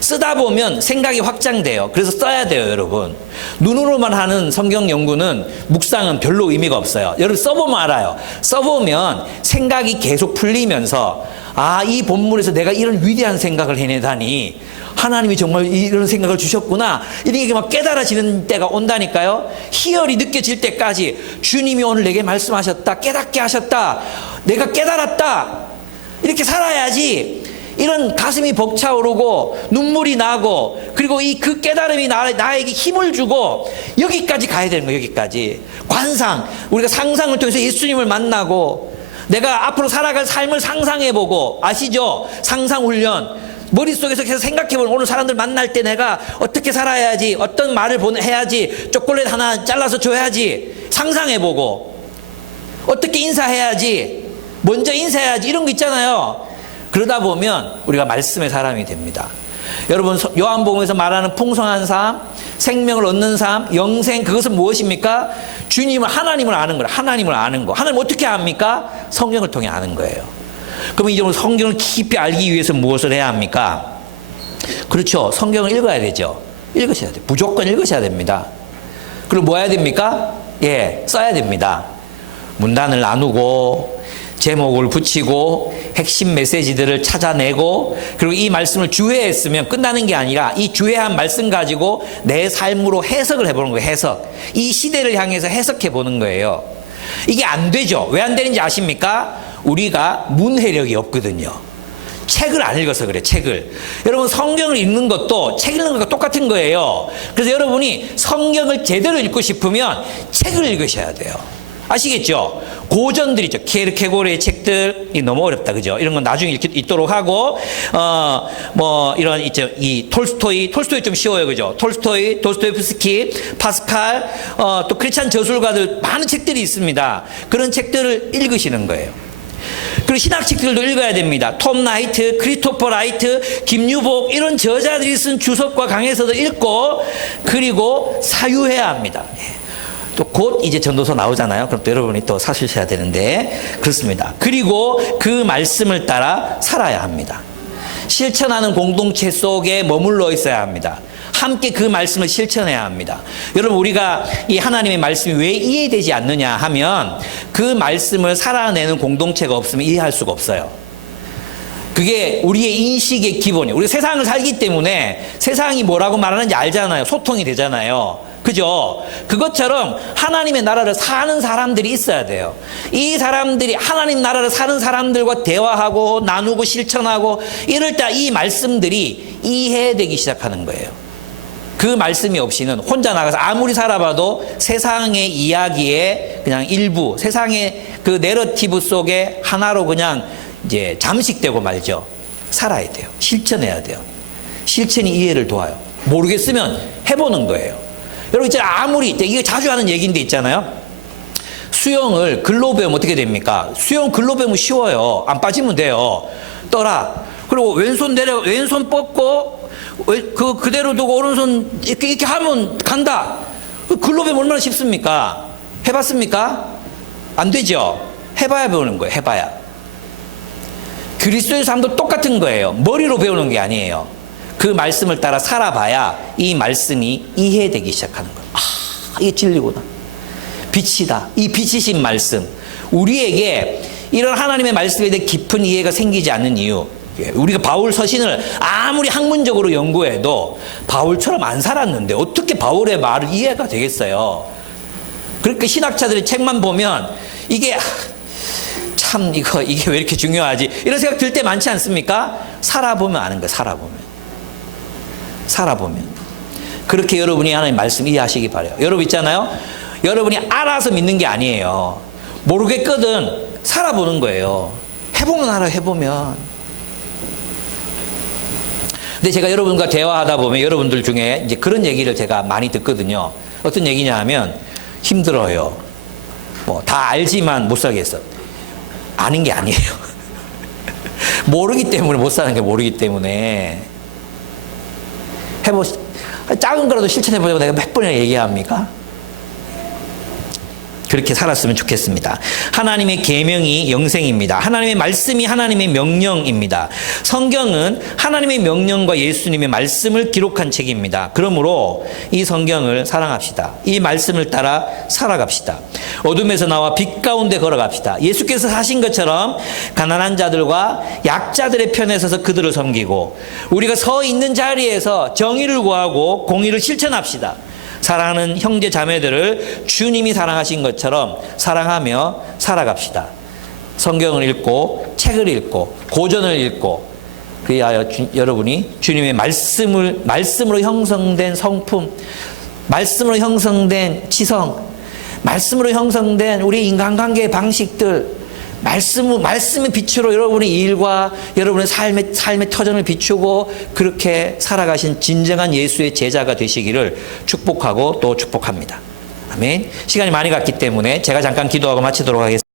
쓰다 보면 생각이 확장돼요. 그래서 써야 돼요, 여러분. 눈으로만 하는 성경 연구는, 묵상은 별로 의미가 없어요. 여러분 써보면 알아요. 써보면 생각이 계속 풀리면서, 아, 이 본문에서 내가 이런 위대한 생각을 해내다니, 하나님이 정말 이런 생각을 주셨구나, 이렇게 막 깨달아지는 때가 온다니까요. 희열이 느껴질 때까지 주님이 오늘 내게 말씀하셨다, 깨닫게 하셨다, 내가 깨달았다, 이렇게 살아야지 이런 가슴이 벅차오르고 눈물이 나고, 그리고 그 깨달음이 나에게 힘을 주고 여기까지 가야 되는 거예요. 여기까지 관상, 우리가 상상을 통해서 예수님을 만나고 내가 앞으로 살아갈 삶을 상상해보고, 아시죠? 상상훈련. 머릿속에서 계속 생각해보는, 오늘 사람들 만날 때 내가 어떻게 살아야지, 어떤 말을 해야지, 초콜릿 하나 잘라서 줘야지 상상해보고, 어떻게 인사해야지, 먼저 인사해야지, 이런 거 있잖아요. 그러다 보면 우리가 말씀의 사람이 됩니다. 여러분 요한복음에서 말하는 풍성한 삶, 생명을 얻는 삶, 영생, 그것은 무엇입니까? 주님을, 하나님을 아는 거예요. 하나님을 아는 거. 하나님 어떻게 압니까? 성경을 통해 아는 거예요. 그럼 이제 성경을 깊이 알기 위해서 무엇을 해야 합니까? 그렇죠. 성경을 읽어야 되죠. 읽으셔야 돼요. 무조건 읽으셔야 됩니다. 그리고 뭐 해야 됩니까? 써야 됩니다. 문단을 나누고 제목을 붙이고 핵심 메시지들을 찾아내고, 그리고 이 말씀을 주회했으면 끝나는 게 아니라 이 주회한 말씀 가지고 내 삶으로 해석을 해보는 거예요. 해석. 이 시대를 향해서 해석해 보는 거예요. 이게 안 되죠. 왜 안 되는지 아십니까? 우리가 문해력이 없거든요. 책을 안 읽어서 그래. 책을. 여러분 성경을 읽는 것도 책 읽는 것과 똑같은 거예요. 그래서 여러분이 성경을 제대로 읽고 싶으면 책을 읽으셔야 돼요. 아시겠죠? 고전들 있죠. 케르케고르의 책들, 이 너무 어렵다, 그죠? 이런 건 나중에 읽도록 하고, 이런 있죠. 이 톨스토이 좀 쉬워요, 그죠? 톨스토이, 도스토옙스키, 파스칼, 또 크리스찬 저술가들 많은 책들이 있습니다. 그런 책들을 읽으시는 거예요. 그리고 신학책들도 읽어야 됩니다. 톰 나이트, 크리스토퍼 라이트, 김유복, 이런 저자들이 쓴 주석과 강해서도 읽고, 그리고 사유해야 합니다. 또 곧 이제 전도서 나오잖아요. 그럼 또 여러분이 또 사주셔야 되는데, 그렇습니다. 그리고 그 말씀을 따라 살아야 합니다. 실천하는 공동체 속에 머물러 있어야 합니다. 함께 그 말씀을 실천해야 합니다. 여러분 우리가 이 하나님의 말씀이 왜 이해되지 않느냐 하면, 그 말씀을 살아내는 공동체가 없으면 이해할 수가 없어요. 그게 우리의 인식의 기본이에요. 우리 세상을 살기 때문에 세상이 뭐라고 말하는지 알잖아요. 소통이 되잖아요. 그죠? 그것처럼 하나님의 나라를 사는 사람들이 있어야 돼요. 이 사람들이 하나님 나라를 사는 사람들과 대화하고 나누고 실천하고 이럴 때 이 말씀들이 이해되기 시작하는 거예요. 그 말씀이 없이는 혼자 나가서 아무리 살아봐도 세상의 이야기의 그냥 일부, 세상의 그 내러티브 속에 하나로 그냥 이제 잠식되고 말죠. 살아야 돼요. 실천해야 돼요. 실천이 이해를 도와요. 모르겠으면 해보는 거예요. 여러분 이제 아무리, 이게 자주 하는 얘기인데 있잖아요. 수영을 글로 배우면 어떻게 됩니까? 수영 글로 배우면 쉬워요. 안 빠지면 돼요. 떠라. 그리고 왼손 뻗고 그대로 두고 오른손 이렇게 하면 간다. 글로 배우면 얼마나 쉽습니까? 해봤습니까? 안 되죠. 해봐야 배우는 거예요. 해봐야. 그리스도의 삶도 똑같은 거예요. 머리로 배우는 게 아니에요. 그 말씀을 따라 살아봐야 이 말씀이 이해되기 시작하는 거예요. 아, 이게 진리구나. 빛이다. 이 빛이신 말씀. 우리에게 이런 하나님의 말씀에 대해 깊은 이해가 생기지 않는 이유. 우리가 바울 서신을 아무리 학문적으로 연구해도 바울처럼 안 살았는데 어떻게 바울의 말을 이해가 되겠어요? 그러니까 신학자들의 책만 보면 이게 참 이게 왜 이렇게 중요하지? 이런 생각 들 때 많지 않습니까? 살아보면 아는 거예요. 살아보면. 그렇게 여러분이 하나님 말씀 이해하시기 바라요. 여러분 있잖아요. 여러분이 알아서 믿는 게 아니에요. 모르겠거든 살아보는 거예요. 해보면 알아요. 해보면. 근데 제가 여러분과 대화하다 보면 여러분들 중에 이제 그런 얘기를 제가 많이 듣거든요. 어떤 얘기냐 하면 힘들어요. 뭐 다 알지만 못 살겠어. 아는 게 아니에요. 모르기 때문에 못 사는 게 모르기 때문에. 작은 거라도 실천해보자고 내가 몇 번이나 얘기합니까? 그렇게 살았으면 좋겠습니다. 하나님의 계명이 영생입니다. 하나님의 말씀이 하나님의 명령입니다. 성경은 하나님의 명령과 예수님의 말씀을 기록한 책입니다. 그러므로 이 성경을 사랑합시다. 이 말씀을 따라 살아갑시다. 어둠에서 나와 빛 가운데 걸어갑시다. 예수께서 사신 것처럼 가난한 자들과 약자들의 편에 서서 그들을 섬기고 우리가 서 있는 자리에서 정의를 구하고 공의를 실천합시다. 사랑하는 형제 자매들을 주님이 사랑하신 것처럼 사랑하며 살아갑시다. 성경을 읽고 책을 읽고 고전을 읽고 그리하여 여러분이 주님의 말씀으로 형성된 성품, 말씀으로 형성된 지성, 말씀으로 형성된 우리 인간관계의 방식들, 말씀의 빛으로 여러분의 일과 여러분의 삶의 터전을 비추고 그렇게 살아가신 진정한 예수의 제자가 되시기를 축복하고 또 축복합니다. 아멘. 시간이 많이 갔기 때문에 제가 잠깐 기도하고 마치도록 하겠습니다.